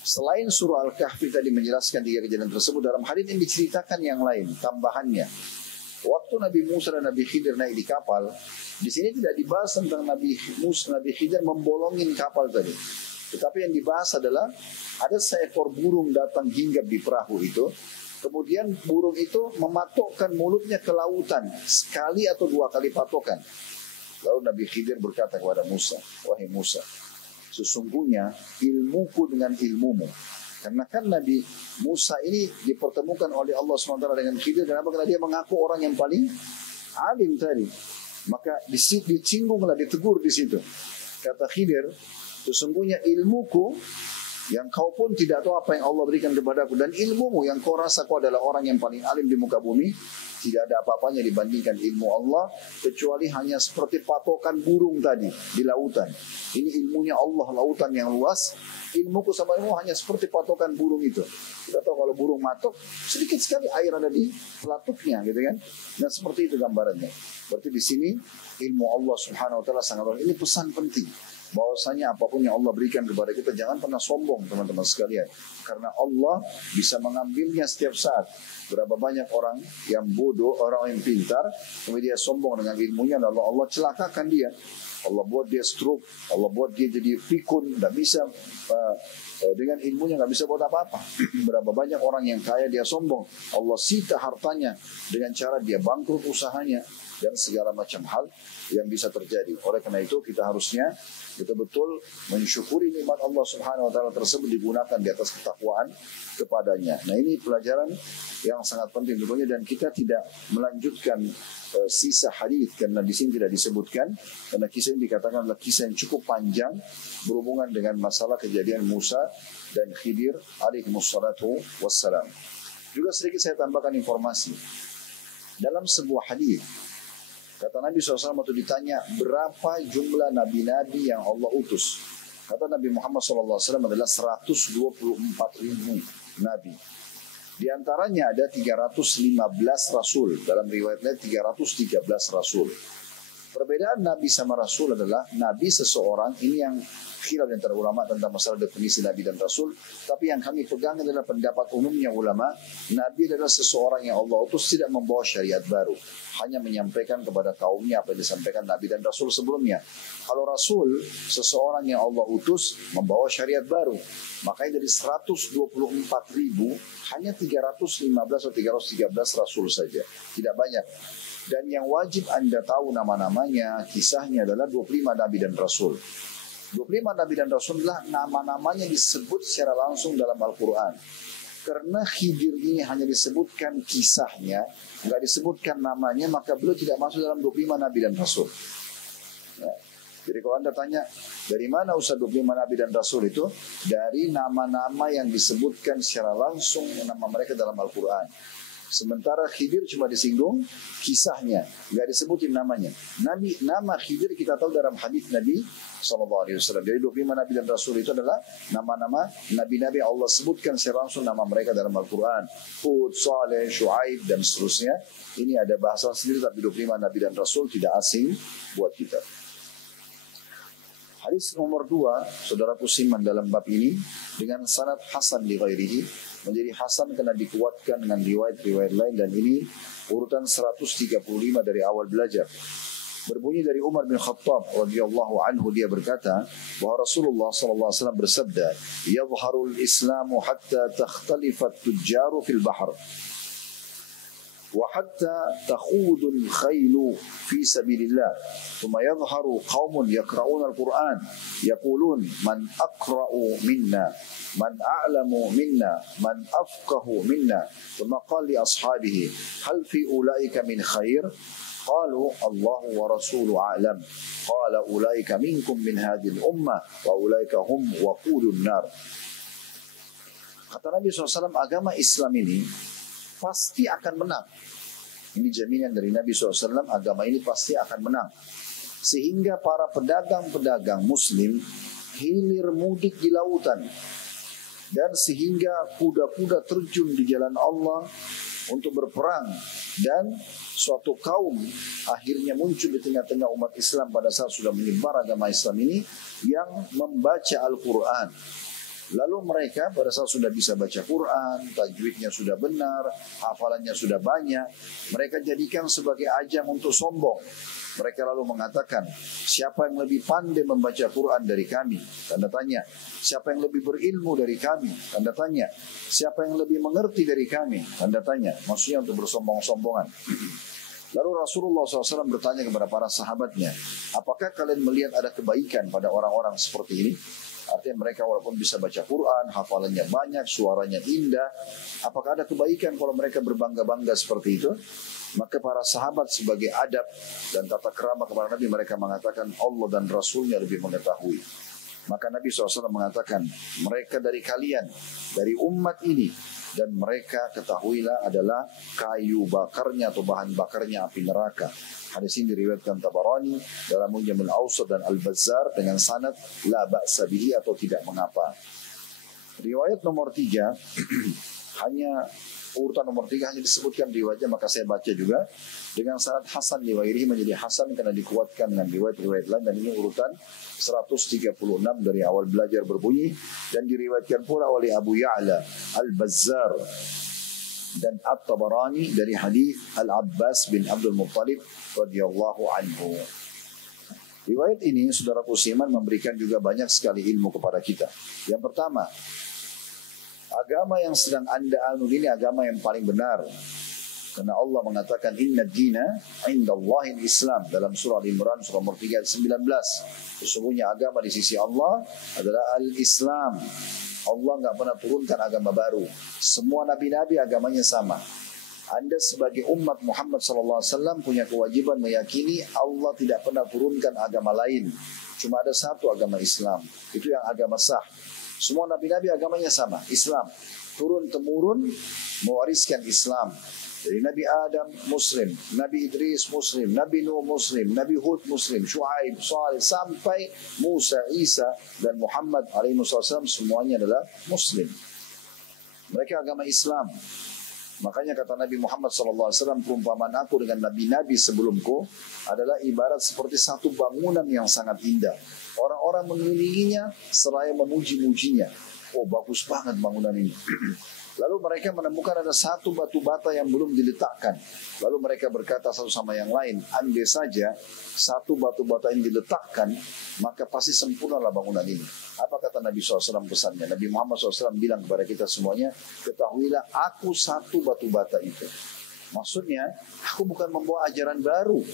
selain surah Al-Kahfi tadi menjelaskan 3 kejadian tersebut, dalam hadis ini diceritakan yang lain, tambahannya. Waktu Nabi Musa dan Nabi Khidir naik di kapal, di sini tidak dibahas tentang Nabi Musa, Nabi Khidir membolongin kapal tadi. Tetapi yang dibahas adalah ada seekor burung datang hinggap di perahu itu. Kemudian burung itu mematokkan mulutnya ke lautan sekali atau 2 kali patokan. Lalu Nabi Khidir berkata kepada Musa, wahai Musa, sesungguhnya ilmuku dengan ilmumu. Karena kan Nabi Musa ini dipertemukan oleh Allah SWT dengan Khidir. Kenapa? Karena dia mengaku orang yang paling alim tadi. Maka dicinggunglah, ditegur di situ. Kata Khidir, sesungguhnya ilmuku yang kau pun tidak tahu apa yang Allah berikan kepadaku, dan ilmumu yang kau rasa kau adalah orang yang paling alim di muka bumi, tidak ada apa-apanya dibandingkan ilmu Allah, kecuali hanya seperti patokan burung tadi di lautan. Ini ilmunya Allah, lautan yang luas. Ilmuku sama ilmu hanya seperti patokan burung itu. Kita tahu kalau burung matok, sedikit sekali air ada di pelatuknya, gitu kan? Dan seperti itu gambarannya. Berarti di sini ilmu Allah Subhanahu Wa Taala sangat luas. Ini pesan penting. Bahwasanya apapun yang Allah berikan kepada kita, jangan pernah sombong teman-teman sekalian. Karena Allah bisa mengambilnya setiap saat. Berapa banyak orang yang bodoh, orang yang pintar, kemudian dia sombong dengan ilmunya, lalu Allah celakakan dia. Allah buat dia stroke, Allah buat dia jadi pikun, tidak bisa dengan ilmunya nggak bisa buat apa-apa. Berapa banyak orang yang kaya dia sombong, Allah sita hartanya dengan cara dia bangkrut usahanya dan segala macam hal yang bisa terjadi. Oleh karena itu kita harusnya betul-betul mensyukuri nikmat Allah Subhanahu Wa Taala tersebut digunakan di atas ketakwaan kepadanya. Nah ini pelajaran yang sangat penting tentunya, dan kita tidak melanjutkan sisa hadis karena di sini tidak disebutkan, karena kisah ini dikatakan adalah kisah yang cukup panjang berhubungan dengan masalah kejadian Musa dan Khidir alaihimussalatu wassalam. Juga sedikit saya tambahkan informasi dalam sebuah hadis. Kata Nabi SAW waktu ditanya berapa jumlah nabi-nabi yang Allah utus. Kata Nabi Muhammad SAW adalah 124.000 nabi. Di antaranya ada 315 rasul. Dalam riwayat lain 313 rasul. Perbedaan nabi sama rasul adalah nabi seseorang, ini yang khilaf antara ulama tentang masalah definisi nabi dan rasul. Tapi yang kami pegang adalah pendapat umumnya ulama, nabi adalah seseorang yang Allah utus tidak membawa syariat baru, hanya menyampaikan kepada kaumnya apa yang disampaikan nabi dan rasul sebelumnya. Kalau rasul, seseorang yang Allah utus membawa syariat baru. Makanya dari 124.000 hanya 315 atau 313 rasul saja, tidak banyak. Dan yang wajib Anda tahu nama-namanya, kisahnya adalah 25 nabi dan rasul. 25 nabi dan rasul adalah nama-namanya disebut secara langsung dalam Al-Quran. Karena Khidir ini hanya disebutkan kisahnya, nggak disebutkan namanya, maka beliau tidak masuk dalam 25 nabi dan rasul. Ya. Jadi kalau Anda tanya, dari mana Ustaz 25 nabi dan rasul itu? Dari nama-nama yang disebutkan secara langsung nama mereka dalam Al-Quran. Sementara Khidir cuma disinggung kisahnya, nggak disebutin namanya. Nama Khidir kita tahu dalam hadis Nabi SAW. Jadi 25 nabi dan rasul itu adalah nama-nama nabi-nabi Allah sebutkan secara langsung nama mereka dalam Al-Quran. Hud, Saleh, Shu'aib dan seterusnya. Ini ada bahasa sendiri, tapi 25 nabi dan rasul tidak asing buat kita. Hadis nomor 2, saudaraku siman dalam bab ini dengan sanad hasan li ghairihi, menjadi hasan karena dikuatkan dengan riwayat-riwayat lain, dan ini urutan 135 dari awal belajar. Berbunyi dari Umar bin Khattab radhiyallahu anhu, dia berkata bahwa Rasulullah sallallahu alaihi wasallam bersabda, "Yadhharul Islamu hatta takhtalifat tujjaru fil bahr." وحتى تخوض الخيل في سبيل الله ثم يظهر قوم يقرؤون القرآن يقولون من أقرأ منا من أعلم منا من أفقه منا ثم قال لأصحابه هل في أولئك من خير قالوا الله ورسوله أعلم قال أولئك منكم من هذه الأمة وأولئك هم وقود النار. Kata Nabi SAW, agama Islam ini pasti akan menang. Ini jaminan dari Nabi SAW, agama ini pasti akan menang. Sehingga para pedagang-pedagang muslim hilir mudik di lautan. Dan sehingga kuda-kuda terjun di jalan Allah untuk berperang. Dan suatu kaum akhirnya muncul di tengah-tengah umat Islam pada saat sudah menyebar agama Islam ini, yang membaca Al-Quran. Lalu mereka pada saat sudah bisa baca Quran, tajwidnya sudah benar, hafalannya sudah banyak, mereka jadikan sebagai ajang untuk sombong. Mereka lalu mengatakan, siapa yang lebih pandai membaca Quran dari kami? Tanda tanya. Siapa yang lebih berilmu dari kami? Tanda tanya. Siapa yang lebih mengerti dari kami? Tanda tanya. Maksudnya untuk bersombong-sombongan. Lalu Rasulullah SAW bertanya kepada para sahabatnya, apakah kalian melihat ada kebaikan pada orang-orang seperti ini? Artinya mereka walaupun bisa baca Quran, hafalannya banyak, suaranya indah, apakah ada kebaikan kalau mereka berbangga-bangga seperti itu? Maka para sahabat sebagai adab dan tata krama kepada Nabi, mereka mengatakan Allah dan Rasulnya lebih mengetahui. Maka Nabi SAW mengatakan, mereka dari kalian, dari umat ini, dan mereka ketahuilah adalah kayu bakarnya atau bahan bakarnya api neraka. Hadis ini diriwayatkan Tabarani dalam Mu'jamul Awsat dan Al-Bazzar dengan sanad la ba'sa bihi atau tidak mengapa. Riwayat nomor 3 hanya urutan nomor 3 hanya disebutkan riwayatnya, maka saya baca juga dengan sanad hasan riwayatnya menjadi hasan karena dikuatkan dengan riwayat-riwayat lain, dan ini urutan 136 dari awal belajar berbunyi, dan diriwayatkan pula oleh Abu Ya'la, Al-Bazzar dan At-Tabarani dari hadis Al-Abbas bin Abdul Muttalib radhiyallahu anhu. Riwayat ini, saudaraku seiman, memberikan juga banyak sekali ilmu kepada kita. Yang pertama, agama yang sedang Anda anut ini agama yang paling benar. Karena Allah mengatakan inna dina indallahi Islam dalam surah Al-Imran surah nomor 3 ayat 19. Sesungguhnya agama di sisi Allah adalah Al-Islam. Allah enggak pernah turunkan agama baru. Semua nabi-nabi agamanya sama. Anda sebagai umat Muhammad SAW punya kewajiban meyakini Allah tidak pernah turunkan agama lain. Cuma ada satu agama Islam. Itu yang agama sah. Semua nabi-nabi agamanya sama, Islam. Turun-temurun mewariskan Islam. Dari Nabi Adam Muslim, Nabi Idris Muslim, Nabi Nuh Muslim, Nabi Hud Muslim, Shu'aib, Salih, sampai Musa, Isa dan Muhammad alaihissalam semuanya adalah Muslim. Mereka agama Islam. Makanya kata Nabi Muhammad SAW, perumpamaan aku dengan nabi-nabi sebelumku adalah ibarat seperti satu bangunan yang sangat indah. Orang-orang mengelilinginya seraya memuji-mujinya. Oh, bagus banget bangunan ini. Lalu mereka menemukan ada satu batu bata yang belum diletakkan. Lalu mereka berkata satu sama yang lain, andai saja satu batu bata yang diletakkan, maka pasti sempurnalah bangunan ini. Apa kata Nabi SAW pesannya? Nabi Muhammad SAW bilang kepada kita semuanya, ketahuilah aku satu batu bata itu. Maksudnya, aku bukan membawa ajaran baru.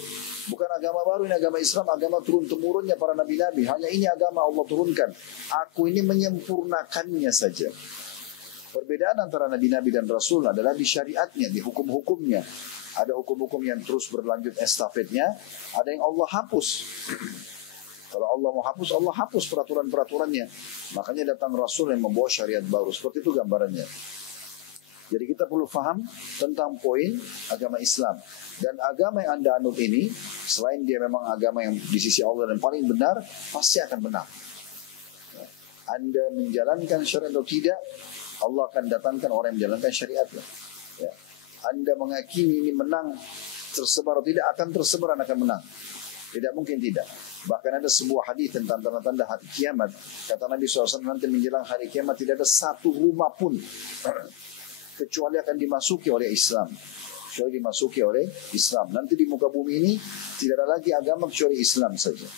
Bukan agama baru, ini agama Islam, agama turun-temurunnya para nabi-nabi. Hanya ini agama Allah turunkan. Aku ini menyempurnakannya saja. Perbedaan antara nabi-nabi dan rasul adalah di syariatnya, di hukum-hukumnya. Ada hukum-hukum yang terus berlanjut estafetnya, ada yang Allah hapus. Kalau Allah mau hapus, Allah hapus peraturan-peraturannya. Makanya datang rasul yang membawa syariat baru. Seperti itu gambarannya. Jadi kita perlu faham tentang poin agama Islam. Dan agama yang Anda anut ini, selain dia memang agama yang di sisi Allah dan paling benar, pasti akan benar. Anda menjalankan syariat atau tidak, Allah akan datangkan orang yang menjalankan syariatnya. Ya. Anda mengakini ini menang, tersebar atau tidak, akan tersebar dan akan menang. Tidak mungkin tidak. Bahkan ada sebuah hadis tentang tanda-tanda hari kiamat. Kata Nabi SAW, nanti menjelang hari kiamat tidak ada satu rumah pun kecuali akan dimasuki oleh Islam. kecuali dimasuki oleh Islam. Nanti di muka bumi ini tidak ada lagi agama kecuali Islam saja.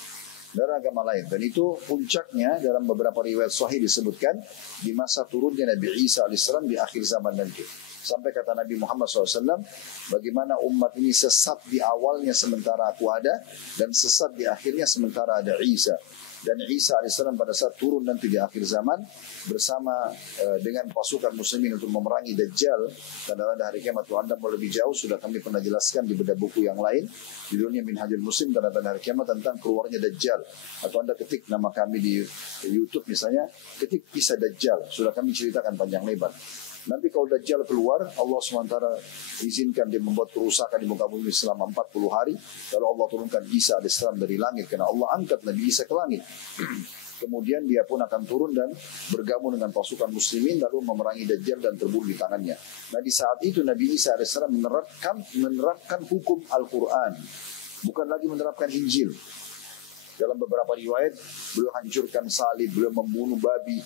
Tidak ada agama lain. Dan itu puncaknya dalam beberapa riwayat sahih disebutkan di masa turunnya Nabi Isa alaihissalam di akhir zaman nanti. Sampai kata Nabi Muhammad SAW, bagaimana umat ini sesat di awalnya sementara aku ada, dan sesat di akhirnya sementara ada Isa. Dan Isa AS pada saat turun nanti di akhir zaman, bersama dengan pasukan muslimin untuk memerangi Dajjal, dan pada hari kiamat Anda mau lebih jauh, sudah kami pernah jelaskan di bedah buku yang lain, di dunia Minhajul Muslim, tanda hari kiamat tentang keluarnya Dajjal. Atau Anda ketik nama kami di YouTube misalnya, ketik kisah Dajjal, sudah kami ceritakan panjang lebar. Nanti kalau Dajjal keluar, Allah SWT izinkan dia membuat kerusakan di muka bumi selama 40 hari. Lalu Allah turunkan Isa AS dari langit, karena Allah angkat Nabi Isa ke langit. Kemudian dia pun akan turun dan bergabung dengan pasukan muslimin, lalu memerangi Dajjal dan terbunuh di tangannya. Nah di saat itu Nabi Isa AS menerapkan hukum Al-Quran, bukan lagi menerapkan Injil. Dalam beberapa riwayat, beliau hancurkan salib, beliau membunuh babi,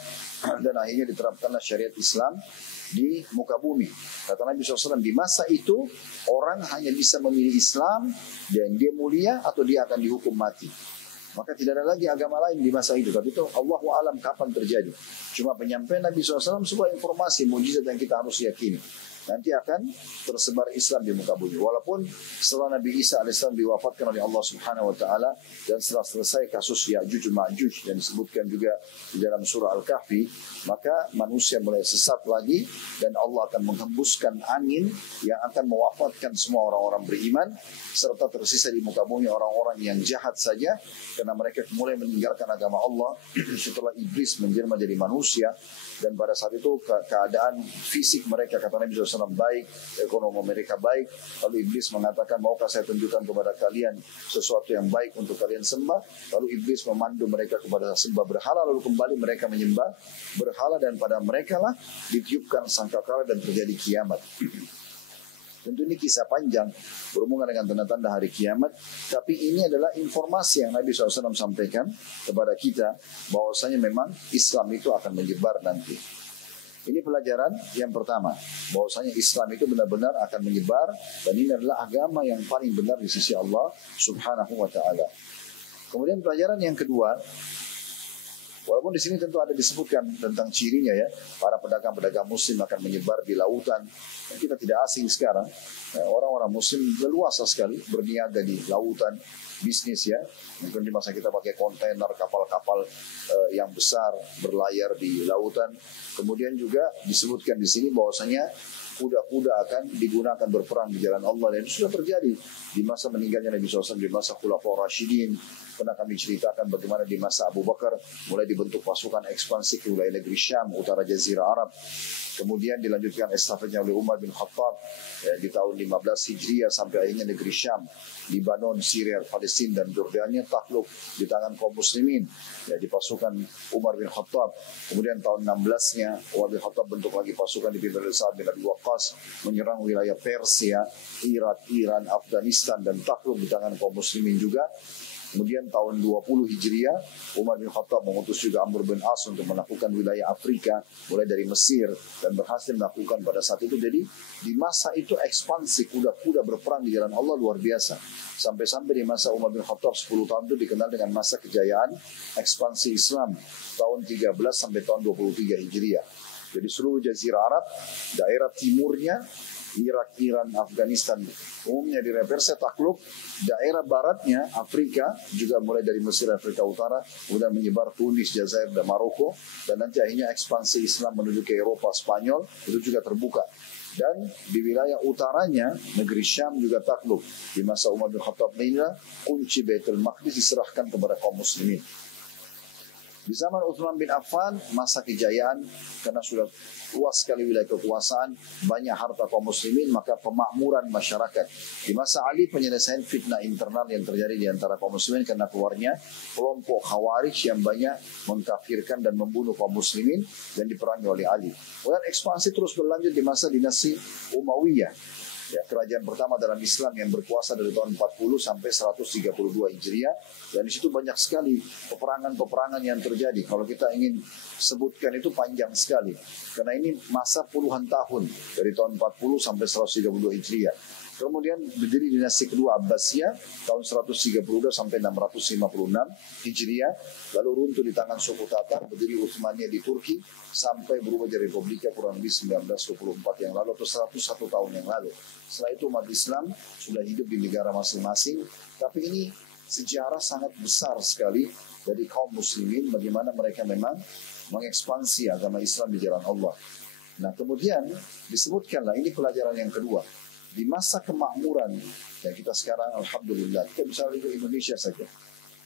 dan akhirnya diterapkanlah syariat Islam di muka bumi. Kata Nabi SAW, di masa itu orang hanya bisa memilih Islam dan dia mulia atau dia akan dihukum mati. Maka tidak ada lagi agama lain di masa itu. Tapi itu Allahu alam kapan terjadi. Cuma penyampaian Nabi SAW sebuah informasi mukjizat yang kita harus yakini. Nanti akan tersebar Islam di muka bumi. Walaupun setelah Nabi Isa AS diwafatkan oleh Allah Subhanahu Wa Taala dan setelah selesai kasus Ya'juj Ma'juj yang disebutkan juga di dalam surah Al-Kahfi, maka manusia mulai sesat lagi dan Allah akan menghembuskan angin yang akan mewafatkan semua orang-orang beriman, serta tersisa di muka bumi orang-orang yang jahat saja karena mereka mulai meninggalkan agama Allah setelah iblis menjelma jadi manusia. Dan pada saat itu keadaan fisik mereka, kata Nabi SAW, baik, ekonomi mereka baik. Lalu iblis mengatakan, maukah saya tunjukkan kepada kalian sesuatu yang baik untuk kalian sembah? Lalu iblis memandu mereka kepada sembah berhala, lalu kembali mereka menyembah berhala, dan pada mereka lah ditiupkan sangkakala dan terjadi kiamat. Tentu ini kisah panjang berhubungan dengan tanda-tanda hari kiamat, tapi ini adalah informasi yang Nabi SAW sampaikan kepada kita bahwasanya memang Islam itu akan menyebar nanti. Ini pelajaran yang pertama, bahwasanya Islam itu benar-benar akan menyebar dan ini adalah agama yang paling benar di sisi Allah Subhanahu wa Ta'ala. Kemudian pelajaran yang kedua, walaupun di sini tentu ada disebutkan tentang cirinya ya, para pedagang-pedagang muslim akan menyebar di lautan. Kita tidak asing sekarang, orang-orang muslim leluasa sekali berniaga di lautan, bisnis ya. Mungkin di masa kita pakai kontainer, kapal-kapal yang besar berlayar di lautan. Kemudian juga disebutkan di sini bahwasanya kuda-kuda akan digunakan berperang di jalan Allah, dan itu sudah terjadi di masa meninggalnya Nabi SAW, di masa Khulafaur Rasyidin. Pernah kami ceritakan bagaimana di masa Abu Bakar mulai dibentuk pasukan ekspansi ke wilayah negeri Syam, utara Jazirah Arab. Kemudian dilanjutkan estafetnya oleh Umar bin Khattab di tahun 15 Hijriah sampai akhirnya negeri Syam, Libanon, Syria, Palestina dan Jordania takluk di tangan kaum muslimin di pasukan Umar bin Khattab. Kemudian tahun 16-nya Umar bin Khattab bentuk lagi pasukan dipimpin oleh Sa'ad bin Abi Waqqas menyerang wilayah Persia, Irak, Iran, Afghanistan dan takluk di tangan kaum muslimin juga. Kemudian tahun 20 Hijriah, Umar bin Khattab mengutus juga Amr bin As untuk melakukan wilayah Afrika, mulai dari Mesir, dan berhasil melakukan pada saat itu. Jadi di masa itu ekspansi kuda-kuda berperang di jalan Allah luar biasa. Sampai-sampai di masa Umar bin Khattab 10 tahun itu dikenal dengan masa kejayaan ekspansi Islam, tahun 13 sampai tahun 23 Hijriah. Jadi seluruh Jazirah Arab, daerah timurnya, Irak, Iran, Afghanistan, umumnya di Persia takluk. Daerah baratnya, Afrika, juga mulai dari Mesir, Afrika Utara, kemudian menyebar Tunis, Jazair, dan Maroko, dan nanti akhirnya ekspansi Islam menuju ke Eropa, Spanyol, itu juga terbuka. Dan di wilayah utaranya, negeri Syam juga takluk. Di masa Umar bin Khattab inilah kunci Baitul Maqdis diserahkan kepada kaum muslimin. Di zaman Utsman bin Affan, masa kejayaan, karena sudah luas sekali wilayah kekuasaan, banyak harta kaum muslimin, maka pemakmuran masyarakat. Di masa Ali, penyelesaian fitnah internal yang terjadi di antara kaum muslimin karena keluarnya kelompok Khawarij yang banyak mengkafirkan dan membunuh kaum muslimin dan diperangi oleh Ali. Kemudian ekspansi terus berlanjut di masa dinasti Umayyah. Ya, kerajaan pertama dalam Islam yang berkuasa dari tahun 40 sampai 132 Hijriah. Dan di situ banyak sekali peperangan-peperangan yang terjadi. Kalau kita ingin sebutkan itu panjang sekali. Karena ini masa puluhan tahun dari tahun 40 sampai 132 Hijriah. Kemudian berdiri dinasti kedua Abbasiyah tahun 132 sampai 656 Hijriah. Lalu runtuh di tangan suku Tatar, berdiri Utsmaniyah di Turki sampai berubah jadi Republika kurang lebih 1924 yang lalu atau 101 tahun yang lalu. Setelah itu umat Islam sudah hidup di negara masing-masing. Tapi ini sejarah sangat besar sekali dari kaum muslimin bagaimana mereka memang mengekspansi agama Islam di jalan Allah. Nah, kemudian disebutkanlah ini pelajaran yang kedua. Di masa kemakmuran yang kita sekarang, alhamdulillah, kita bisa lihat Indonesia saja.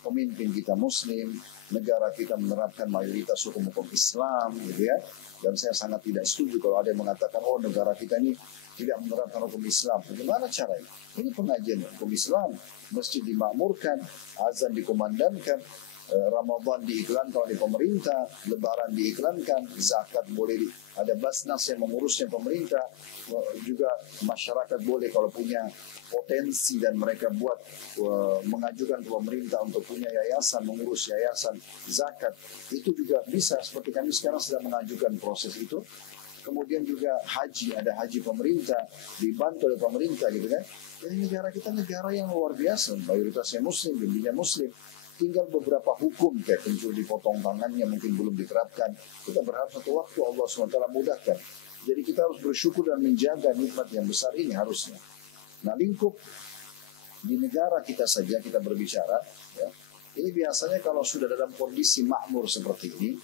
Pemimpin kita Muslim, negara kita menerapkan mayoritas hukum-hukum Islam, gitu ya. Dan saya sangat tidak setuju kalau ada yang mengatakan, oh negara kita ini tidak menerapkan hukum Islam. Bagaimana caranya? Ini pengajian hukum Islam, masjid dimakmurkan, azan dikumandangkan, Ramadan diiklankan oleh pemerintah, Lebaran diiklankan, zakat boleh ada Basnas yang mengurusnya pemerintah, juga masyarakat boleh kalau punya potensi dan mereka buat mengajukan ke pemerintah untuk punya yayasan, mengurus yayasan zakat, itu juga bisa seperti kami sekarang sedang mengajukan proses itu. Kemudian juga haji, ada haji pemerintah, dibantu oleh pemerintah gitu kan. Jadi negara kita negara yang luar biasa, mayoritasnya Muslim, dindingnya Muslim. Tinggal beberapa hukum kayak pencuri dipotong tangannya mungkin belum diterapkan. Kita berharap satu waktu Allah SWT mudahkan. Jadi kita harus bersyukur dan menjaga nikmat yang besar ini harusnya. Nah, lingkup di negara kita saja kita berbicara, ya, ini biasanya kalau sudah dalam kondisi makmur seperti ini,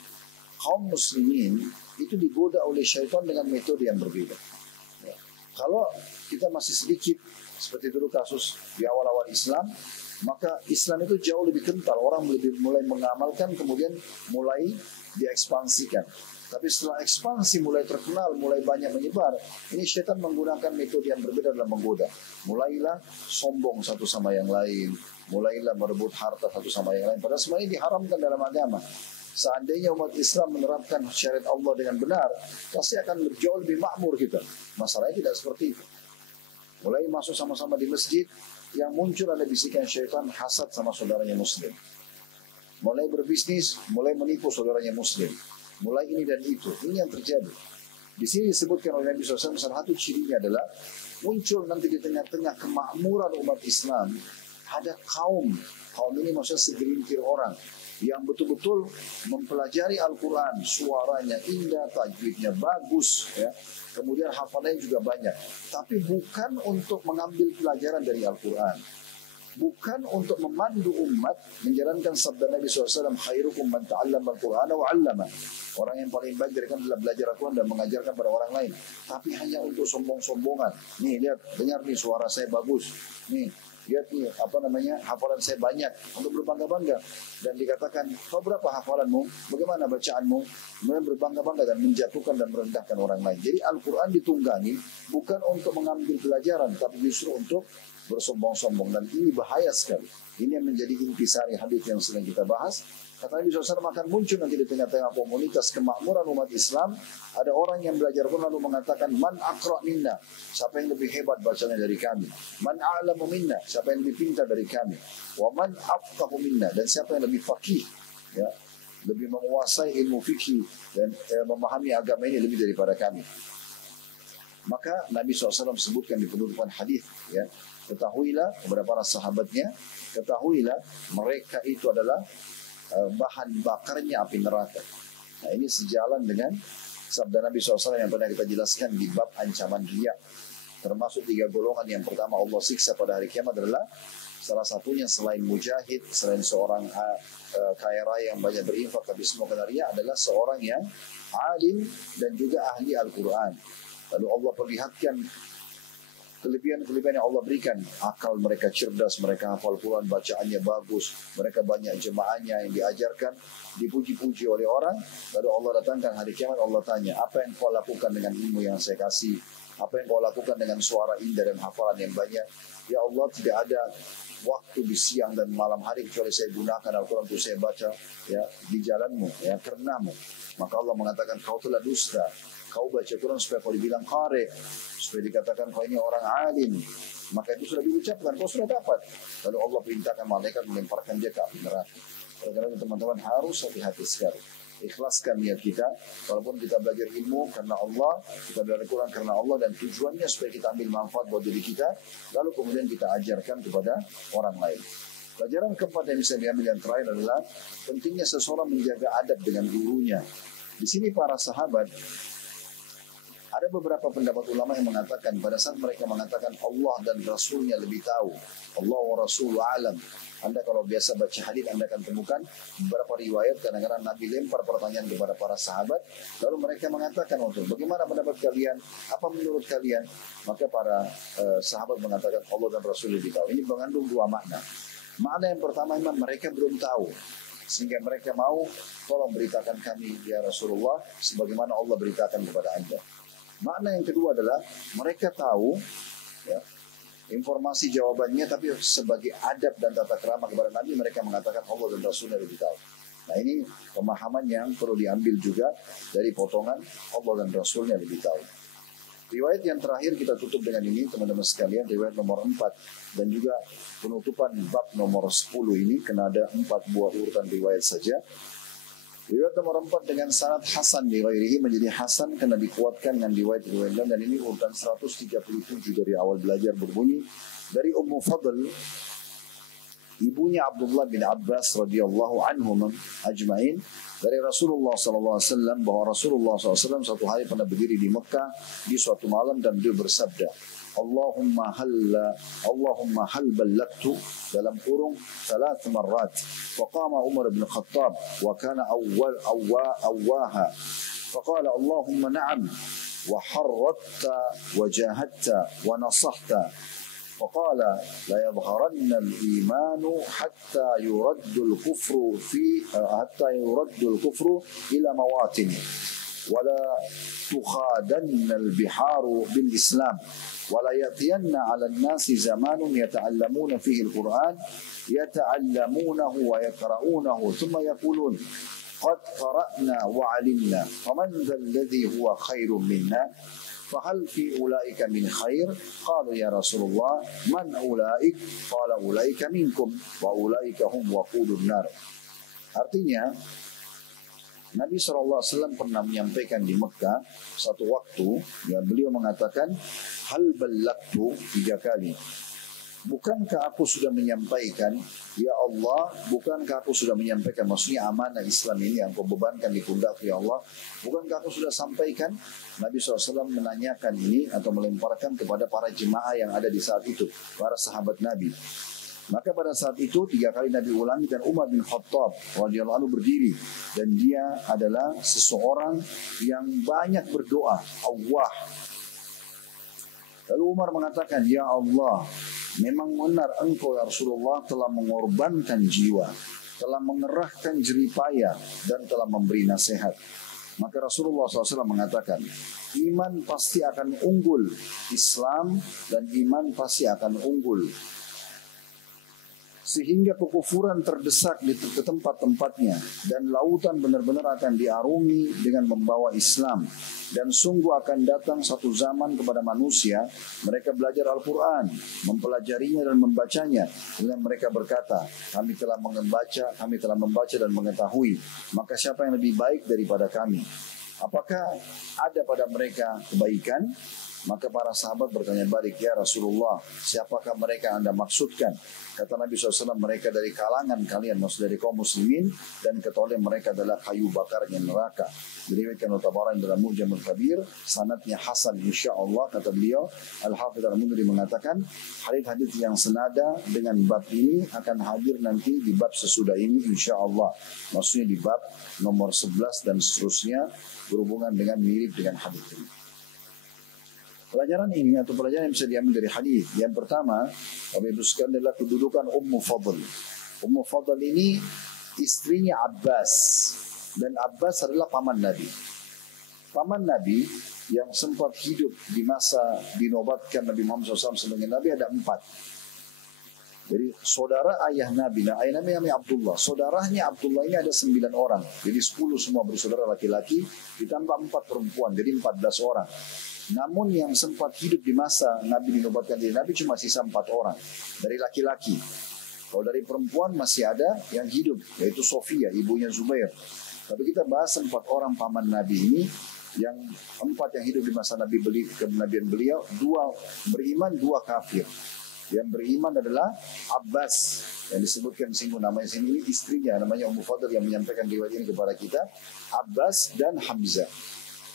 kaum muslimin itu digoda oleh syaitan dengan metode yang berbeda. Ya. Kalau kita masih sedikit, seperti dulu kasus di awal-awal Islam, maka Islam itu jauh lebih kental. Orang mulai mengamalkan, kemudian mulai diekspansikan. Tapi setelah ekspansi mulai terkenal, mulai banyak menyebar, ini syaitan menggunakan metode yang berbeda dalam menggoda. Mulailah sombong satu sama yang lain, mulailah merebut harta satu sama yang lain. Padahal semuanya diharamkan dalam agama. Seandainya umat Islam menerapkan syariat Allah dengan benar, pasti akan jauh lebih makmur kita. Masalahnya tidak seperti itu. Mulai masuk sama-sama di masjid, yang muncul ada bisikan syaitan hasad sama saudaranya Muslim. Mulai berbisnis, mulai menipu saudaranya Muslim. Mulai ini dan itu. Ini yang terjadi. Di sini disebutkan oleh Nabi SAW, salah satu cirinya adalah muncul nanti di tengah-tengah kemakmuran umat Islam, ada kaum ini maksudnya segelintir orang yang betul-betul mempelajari Al-Quran, suaranya indah, tajwidnya bagus, ya. Kemudian hafalannya juga banyak. Tapi bukan untuk mengambil pelajaran dari Al-Quran. Bukan untuk memandu umat menjalankan sabda Nabi SAW, khairukum man ta'allama al-Qur'ana wa 'allama. Orang yang paling baik dari kalian adalah belajar Al-Quran dan mengajarkan pada orang lain. Tapi hanya untuk sombong-sombongan. Nih, lihat, dengar nih suara saya bagus. Nih, lihat nih, hafalan saya banyak, untuk berbangga-bangga. Dan dikatakan, kau berapa hafalanmu? Bagaimana bacaanmu? Kemudian berbangga-bangga dan menjatuhkan dan merendahkan orang lain. Jadi Al-Quran ditunggangi bukan untuk mengambil pelajaran, tapi justru untuk bersombong-sombong. Dan ini bahaya sekali. Ini yang menjadi intisari hadis yang sedang kita bahas. Kata Nabi SAW akan muncul nanti di tengah-tengah komunitas kemakmuran umat Islam, ada orang yang belajar pun lalu mengatakan, man aqra minna, siapa yang lebih hebat bacanya dari kami, man a'lamu minna, siapa yang lebih pintar dari kami, wa man afqahu minna, dan siapa yang lebih faqih, ya, lebih menguasai ilmu fikih dan memahami agama ini lebih daripada kami. Maka Nabi SAW sebutkan di penutupan hadis, ya, ketahuilah kepada para sahabatnya, ketahuilah mereka itu adalah bahan bakarnya api neraka. Nah, ini sejalan dengan sabda Nabi SAW yang pernah kita jelaskan di bab ancaman riya. Termasuk 3 golongan. Yang pertama Allah siksa pada hari kiamat adalah salah satunya selain mujahid, selain seorang kaya raya yang banyak berinfak tapi semua kena riya, adalah seorang yang alim dan juga ahli Al-Quran. Lalu Allah perlihatkan kelebihan-kelebihan yang Allah berikan. Akal mereka cerdas, mereka hafal Quran, bacaannya bagus, mereka banyak jemaahnya yang diajarkan, dipuji-puji oleh orang. Lalu Allah datangkan hari kiamat, Allah tanya, apa yang kau lakukan dengan ilmu yang saya kasih? Apa yang kau lakukan dengan suara indah dan hafalan yang banyak? Ya Allah, tidak ada waktu di siang dan malam hari kecuali saya gunakan Al-Quran untuk saya baca ya di jalanmu, ya karenamu. Maka Allah mengatakan kau telah dusta. Kau baca Quran supaya kau dibilang qari, supaya dikatakan kau ini orang alim. Maka itu sudah diucapkan, kau sudah dapat. Lalu Allah perintahkan malaikat melemparkan dia ke api neraka. Oleh karena itu teman-teman harus hati-hati sekali. Ikhlaskan niat kita, walaupun kita belajar ilmu karena Allah, kita belajar Quran karena Allah, dan tujuannya supaya kita ambil manfaat buat diri kita, lalu kemudian kita ajarkan kepada orang lain. Pelajaran keempat yang bisa diambil yang terakhir adalah pentingnya seseorang menjaga adab dengan gurunya. Di sini para sahabat, ada beberapa pendapat ulama yang mengatakan pada saat mereka mengatakan Allah dan Rasulnya lebih tahu, Allah wa Rasulu alam. Anda kalau biasa baca hadis Anda akan temukan beberapa riwayat kadang-kadang Nabi lempar pertanyaan kepada para sahabat, lalu mereka mengatakan untuk bagaimana pendapat kalian, apa menurut kalian? Maka para sahabat mengatakan Allah dan Rasul lebih tahu. Ini mengandung dua makna. Makna yang pertama memang mereka belum tahu, sehingga mereka mau tolong beritakan kami ya Rasulullah sebagaimana Allah beritakan kepada Anda. Makna yang kedua adalah mereka tahu ya, informasi jawabannya, tapi sebagai adab dan tata krama kepada Nabi mereka mengatakan Allah dan Rasulnya lebih tahu. Nah ini pemahaman yang perlu diambil juga dari potongan Allah dan Rasulnya lebih tahu. Riwayat yang terakhir kita tutup dengan ini teman-teman sekalian, riwayat nomor 4 dan juga penutupan bab nomor 10 ini, karena ada 4 buah urutan riwayat saja. Riwayat nomor 4 dengan sanad hasan di ghairihi menjadi hasan karena dikuatkan dengan riwayat-riwayat lain, dan ini urutan 137 dari awal belajar berbunyi dari Ummu Fadl, ibunya Abdullah bin Abbas radhiyallahu anhum ajmain, dari Rasulullah SAW bahwa Rasulullah SAW satu hari pernah berdiri di Mekah di suatu malam dan beliau bersabda, Allahumma hal ballagtu, dalam kurung 3 marrat. Faqama Umar bin Khattab wa kana awwaha faqala Allahumma na'am wa harratta wa jahadta wa nasahta. فقال لا يظهرن الإيمان حتى يرد الكفر إلى مواطنه ولا تخادن البحار بالإسلام ولا يأتين على الناس زمان يتعلمون فيه القرآن يتعلمونه ويقرؤونه ثم يقولون قد قرأنا وعلمنا فمن ذا الذي هو خير منا فهل في أولئك من خير قالوا يا رسول الله من أولئك قال أولئك منكم وأولئك هم وقود النار. Artinya Nabi SAW pernah menyampaikan di Mekah satu waktu, ya, beliau mengatakan hal ballagtu 3 kali. Bukankah aku sudah menyampaikan, ya Allah, bukankah aku sudah menyampaikan, maksudnya amanah Islam ini yang kau bebankan di pundak, ya Allah, bukankah aku sudah sampaikan? Nabi SAW menanyakan ini atau melemparkan kepada para jemaah yang ada di saat itu, para sahabat Nabi. Maka pada saat itu 3 kali Nabi ulangi, dan Umar bin Khattab radhiyallahu anhu berdiri, dan dia adalah seseorang yang banyak berdoa, Allah. Lalu Umar mengatakan, ya Allah, memang benar engkau ya Rasulullah telah mengorbankan jiwa, telah mengerahkan jeripaya, dan telah memberi nasihat. Maka Rasulullah SAW mengatakan, iman pasti akan unggul, Islam dan iman pasti akan unggul, sehingga kekufuran terdesak di tempat-tempatnya, dan lautan benar-benar akan diarungi dengan membawa Islam. Dan sungguh akan datang satu zaman kepada manusia, mereka belajar Al-Quran, mempelajarinya dan membacanya, kemudian mereka berkata, kami telah membaca dan mengetahui, maka siapa yang lebih baik daripada kami? Apakah ada pada mereka kebaikan? Maka para sahabat bertanya balik, ya Rasulullah, siapakah mereka Anda maksudkan? Kata Nabi SAW, mereka dari kalangan kalian, maksud dari kaum muslimin, dan ketahuilah mereka adalah kayu bakarnya neraka. Diriwayatkan oleh Tabarani dalam Mu'jamul Kabir, sanadnya hasan insyaallah. Kata beliau, Al-Hafidz Al-Mundhiri mengatakan, hadis-hadis yang senada dengan bab ini akan hadir nanti di bab sesudah ini insyaallah. Maksudnya di bab nomor 11 dan seterusnya, berhubungan dengan mirip dengan hadis ini. Pelajaran ini atau pelajaran yang bisa diambil dari hadis yang pertama, Bapak Ibu sekalian, adalah kedudukan Ummu Fadl. Ummu Fadl ini istrinya Abbas, dan Abbas adalah paman Nabi. Paman Nabi yang sempat hidup di masa dinobatkan Nabi Muhammad SAW sebagai Nabi ada 4. Jadi saudara ayah Nabi, nah ayah Nabi namanya Abdullah. Saudaranya Abdullah ini ada 9 orang. Jadi 10 semua bersaudara laki-laki, ditambah 4 perempuan, jadi 14 orang. Namun yang sempat hidup di masa Nabi dinobatkan jadi Nabi cuma sisa 4 orang dari laki-laki. Kalau dari perempuan masih ada yang hidup, yaitu Sofia, ibunya Zubair. Tapi kita bahas 4 orang paman Nabi ini, yang 4 yang hidup di masa Nabi kenabian beliau, 2 beriman, 2 kafir. Yang beriman adalah Abbas, yang disebutkan singgung namanya sini, ini istrinya namanya Ummu Fadl yang menyampaikan riwayat ini kepada kita. Abbas dan Hamzah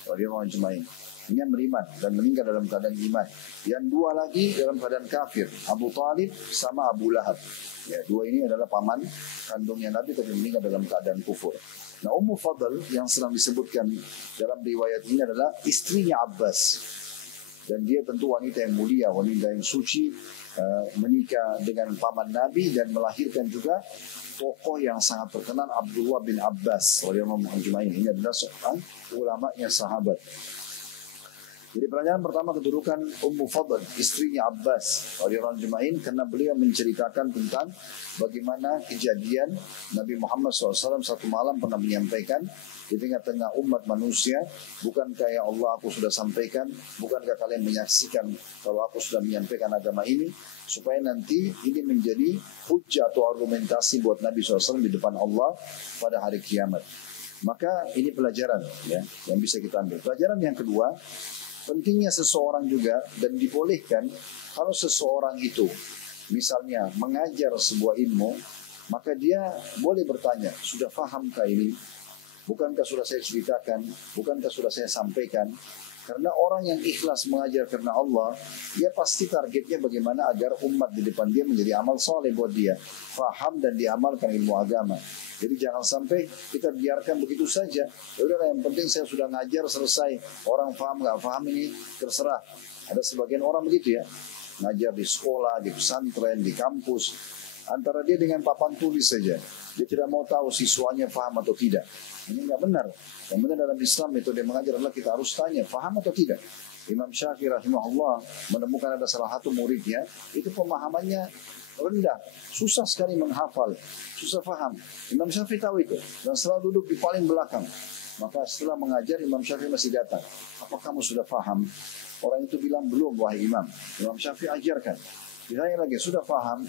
radhiyallahu anhum. Ini yang beriman dan meninggal dalam keadaan iman. Yang 2 lagi dalam keadaan kafir, Abu Talib sama Abu Lahab. Ya, 2 ini adalah paman kandungnya Nabi tapi meninggal dalam keadaan kufur. Nah, Ummu Fadl yang sedang disebutkan dalam riwayat ini adalah istrinya Abbas. Dan dia tentu wanita yang mulia, wanita yang suci, menikah dengan paman Nabi dan melahirkan juga tokoh yang sangat terkenal Abdullah bin Abbas radhiyallahu anhu. Ini adalah seorang ulamanya sahabat. Jadi pelajaran pertama kedudukan Ummu Fadl, istrinya Abbas radhiyallahu anhu, karena beliau menceritakan tentang bagaimana kejadian Nabi Muhammad SAW satu malam pernah menyampaikan di tengah-tengah umat manusia, bukankah ya Allah aku sudah sampaikan, bukankah kalian menyaksikan kalau aku sudah menyampaikan agama ini, supaya nanti ini menjadi hujjah atau argumentasi buat Nabi SAW di depan Allah pada hari kiamat. Maka ini pelajaran ya yang bisa kita ambil. Pelajaran yang kedua, pentingnya seseorang juga dan dibolehkan kalau seseorang itu misalnya mengajar sebuah ilmu, maka dia boleh bertanya, sudah fahamkah ini? Bukankah sudah saya ceritakan? Bukankah sudah saya sampaikan? Karena orang yang ikhlas mengajar karena Allah, dia pasti targetnya bagaimana agar umat di depan dia menjadi amal soleh buat dia, faham dan diamalkan ilmu agama. Jadi jangan sampai kita biarkan begitu saja. Ya udahlah, yang penting saya sudah ngajar selesai. Orang faham nggak faham ini terserah. Ada sebagian orang begitu ya, ngajar di sekolah, di pesantren, di kampus. Antara dia dengan papan tulis saja. Dia tidak mau tahu siswanya faham atau tidak. Ini nggak benar. Yang benar dalam Islam metode mengajar adalah kita harus tanya faham atau tidak. Imam Syafi'i rahimahullah menemukan ada salah satu muridnya itu pemahamannya rendah, susah sekali menghafal, susah faham. Imam Syafi'i tahu itu dan selalu duduk di paling belakang. Maka setelah mengajar Imam Syafi'i masih datang. Apa kamu sudah faham? Orang itu bilang belum wahai Imam. Imam Syafi'i ajarkan. Ditanya lagi, sudah paham?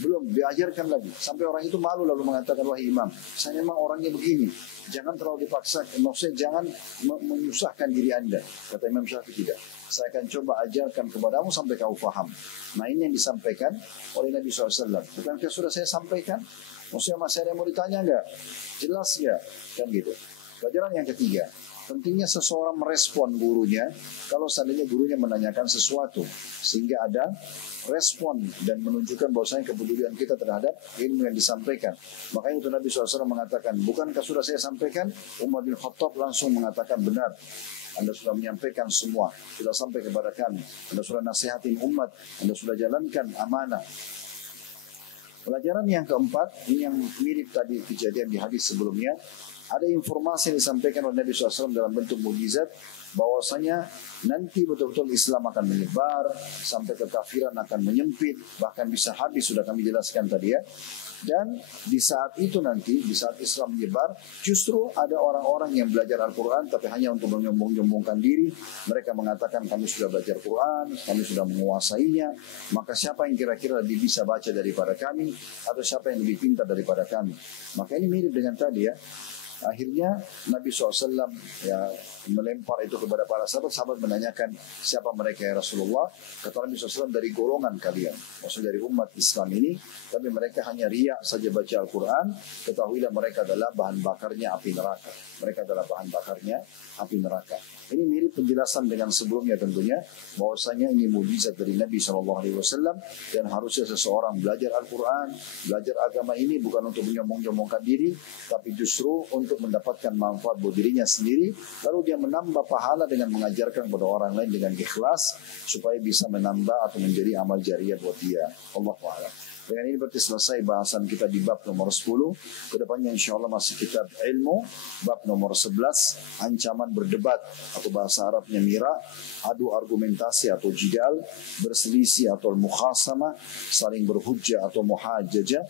Belum, diajarkan lagi. Sampai orang itu malu lalu mengatakan, wahai Imam, saya memang orangnya begini. Jangan terlalu dipaksa, maksudnya jangan menyusahkan diri Anda. Kata Imam Syafi'i, tidak. Saya akan coba ajarkan kepadamu sampai kau paham. Nah, ini yang disampaikan oleh Nabi SAW. Bukankah sudah saya sampaikan? Maksudnya masih ada yang mau ditanya enggak? Jelas enggak? Kan gitu. Pelajaran yang ketiga, pentingnya seseorang merespon gurunya kalau seandainya gurunya menanyakan sesuatu, sehingga ada respon dan menunjukkan bahwasanya kepedulian kita terhadap ilmu yang disampaikan. Makanya itu Nabi SAW mengatakan, bukankah sudah saya sampaikan? Umar bin Khattab langsung mengatakan, benar, Anda sudah menyampaikan semua, sudah sampai kepada kami, Anda sudah nasihatin umat, Anda sudah jalankan amanah. Pelajaran yang keempat, ini yang mirip tadi kejadian di hadis sebelumnya. Ada informasi yang disampaikan oleh Nabi SAW dalam bentuk mukjizat, bahwasanya nanti betul-betul Islam akan menyebar, sampai kekafiran akan menyempit, bahkan bisa habis, sudah kami jelaskan tadi ya. Dan di saat itu nanti, di saat Islam menyebar, justru ada orang-orang yang belajar Al-Quran tapi hanya untuk menyombong-nyombongkan diri. Mereka mengatakan kami sudah belajar Quran, kami sudah menguasainya, maka siapa yang kira-kira lebih bisa baca daripada kami, atau siapa yang lebih pintar daripada kami. Maka ini mirip dengan tadi ya. Akhirnya Nabi SAW ya melempar itu kepada para sahabat. Sahabat menanyakan siapa mereka ya Rasulullah. Kata Nabi SAW, dari golongan kalian, maksudnya dari umat Islam ini, tapi mereka hanya riak saja baca Al-Quran. Ketahuilah mereka adalah bahan bakarnya api neraka. Mereka adalah bahan bakarnya api neraka. Ini mirip penjelasan dengan sebelumnya tentunya, bahwasanya ini mukjizat dari Nabi SAW, dan harusnya seseorang belajar Al-Quran, belajar agama ini bukan untuk menyombong-nyombongkan diri, tapi justru untuk mendapatkan manfaat buat dirinya sendiri, lalu dia menambah pahala dengan mengajarkan kepada orang lain dengan ikhlas, supaya bisa menambah atau menjadi amal jariah buat dia. Allahu a'lam. Dengan ini berarti selesai bahasan kita di bab nomor 10. Kedepannya insya Allah masih kitab ilmu, bab nomor 11, ancaman berdebat atau bahasa Arabnya mira, adu argumentasi atau jidal, berselisih atau mukhasama, saling berhujjah atau muhajjah,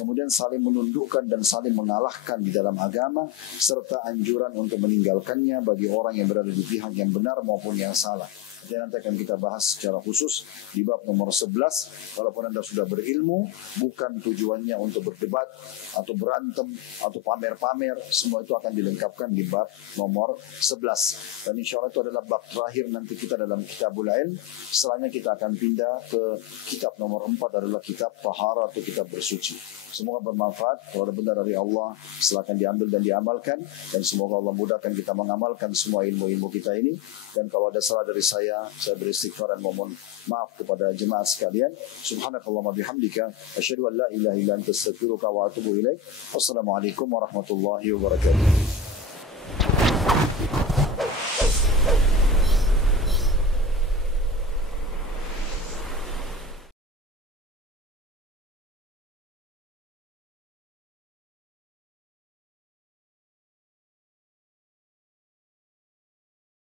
kemudian saling menundukkan dan saling mengalahkan di dalam agama, serta anjuran untuk meninggalkannya bagi orang yang berada di pihak yang benar maupun yang salah. Nanti akan kita bahas secara khusus di bab nomor 11. Walaupun Anda sudah berilmu, bukan tujuannya untuk berdebat atau berantem atau pamer-pamer, semua itu akan dilengkapkan di bab nomor 11. Dan insya Allah itu adalah bab terakhir nanti kita dalam kitabul ilm. Setelahnya kita akan pindah ke kitab nomor 4 adalah kitab tahara atau kitab bersuci. Semoga bermanfaat. Kalau ada benar dari Allah, silakan diambil dan diamalkan. Dan semoga Allah mudahkan kita mengamalkan semua ilmu-ilmu kita ini. Dan kalau ada salah dari saya beristighfar dan mohon maaf kepada jemaah sekalian. Subhanakallahumma bihamdika asyhadu an la ilaha illa anta astaghfiruka wa atubu ilaik. Wassalamualaikum warahmatullahi wabarakatuh.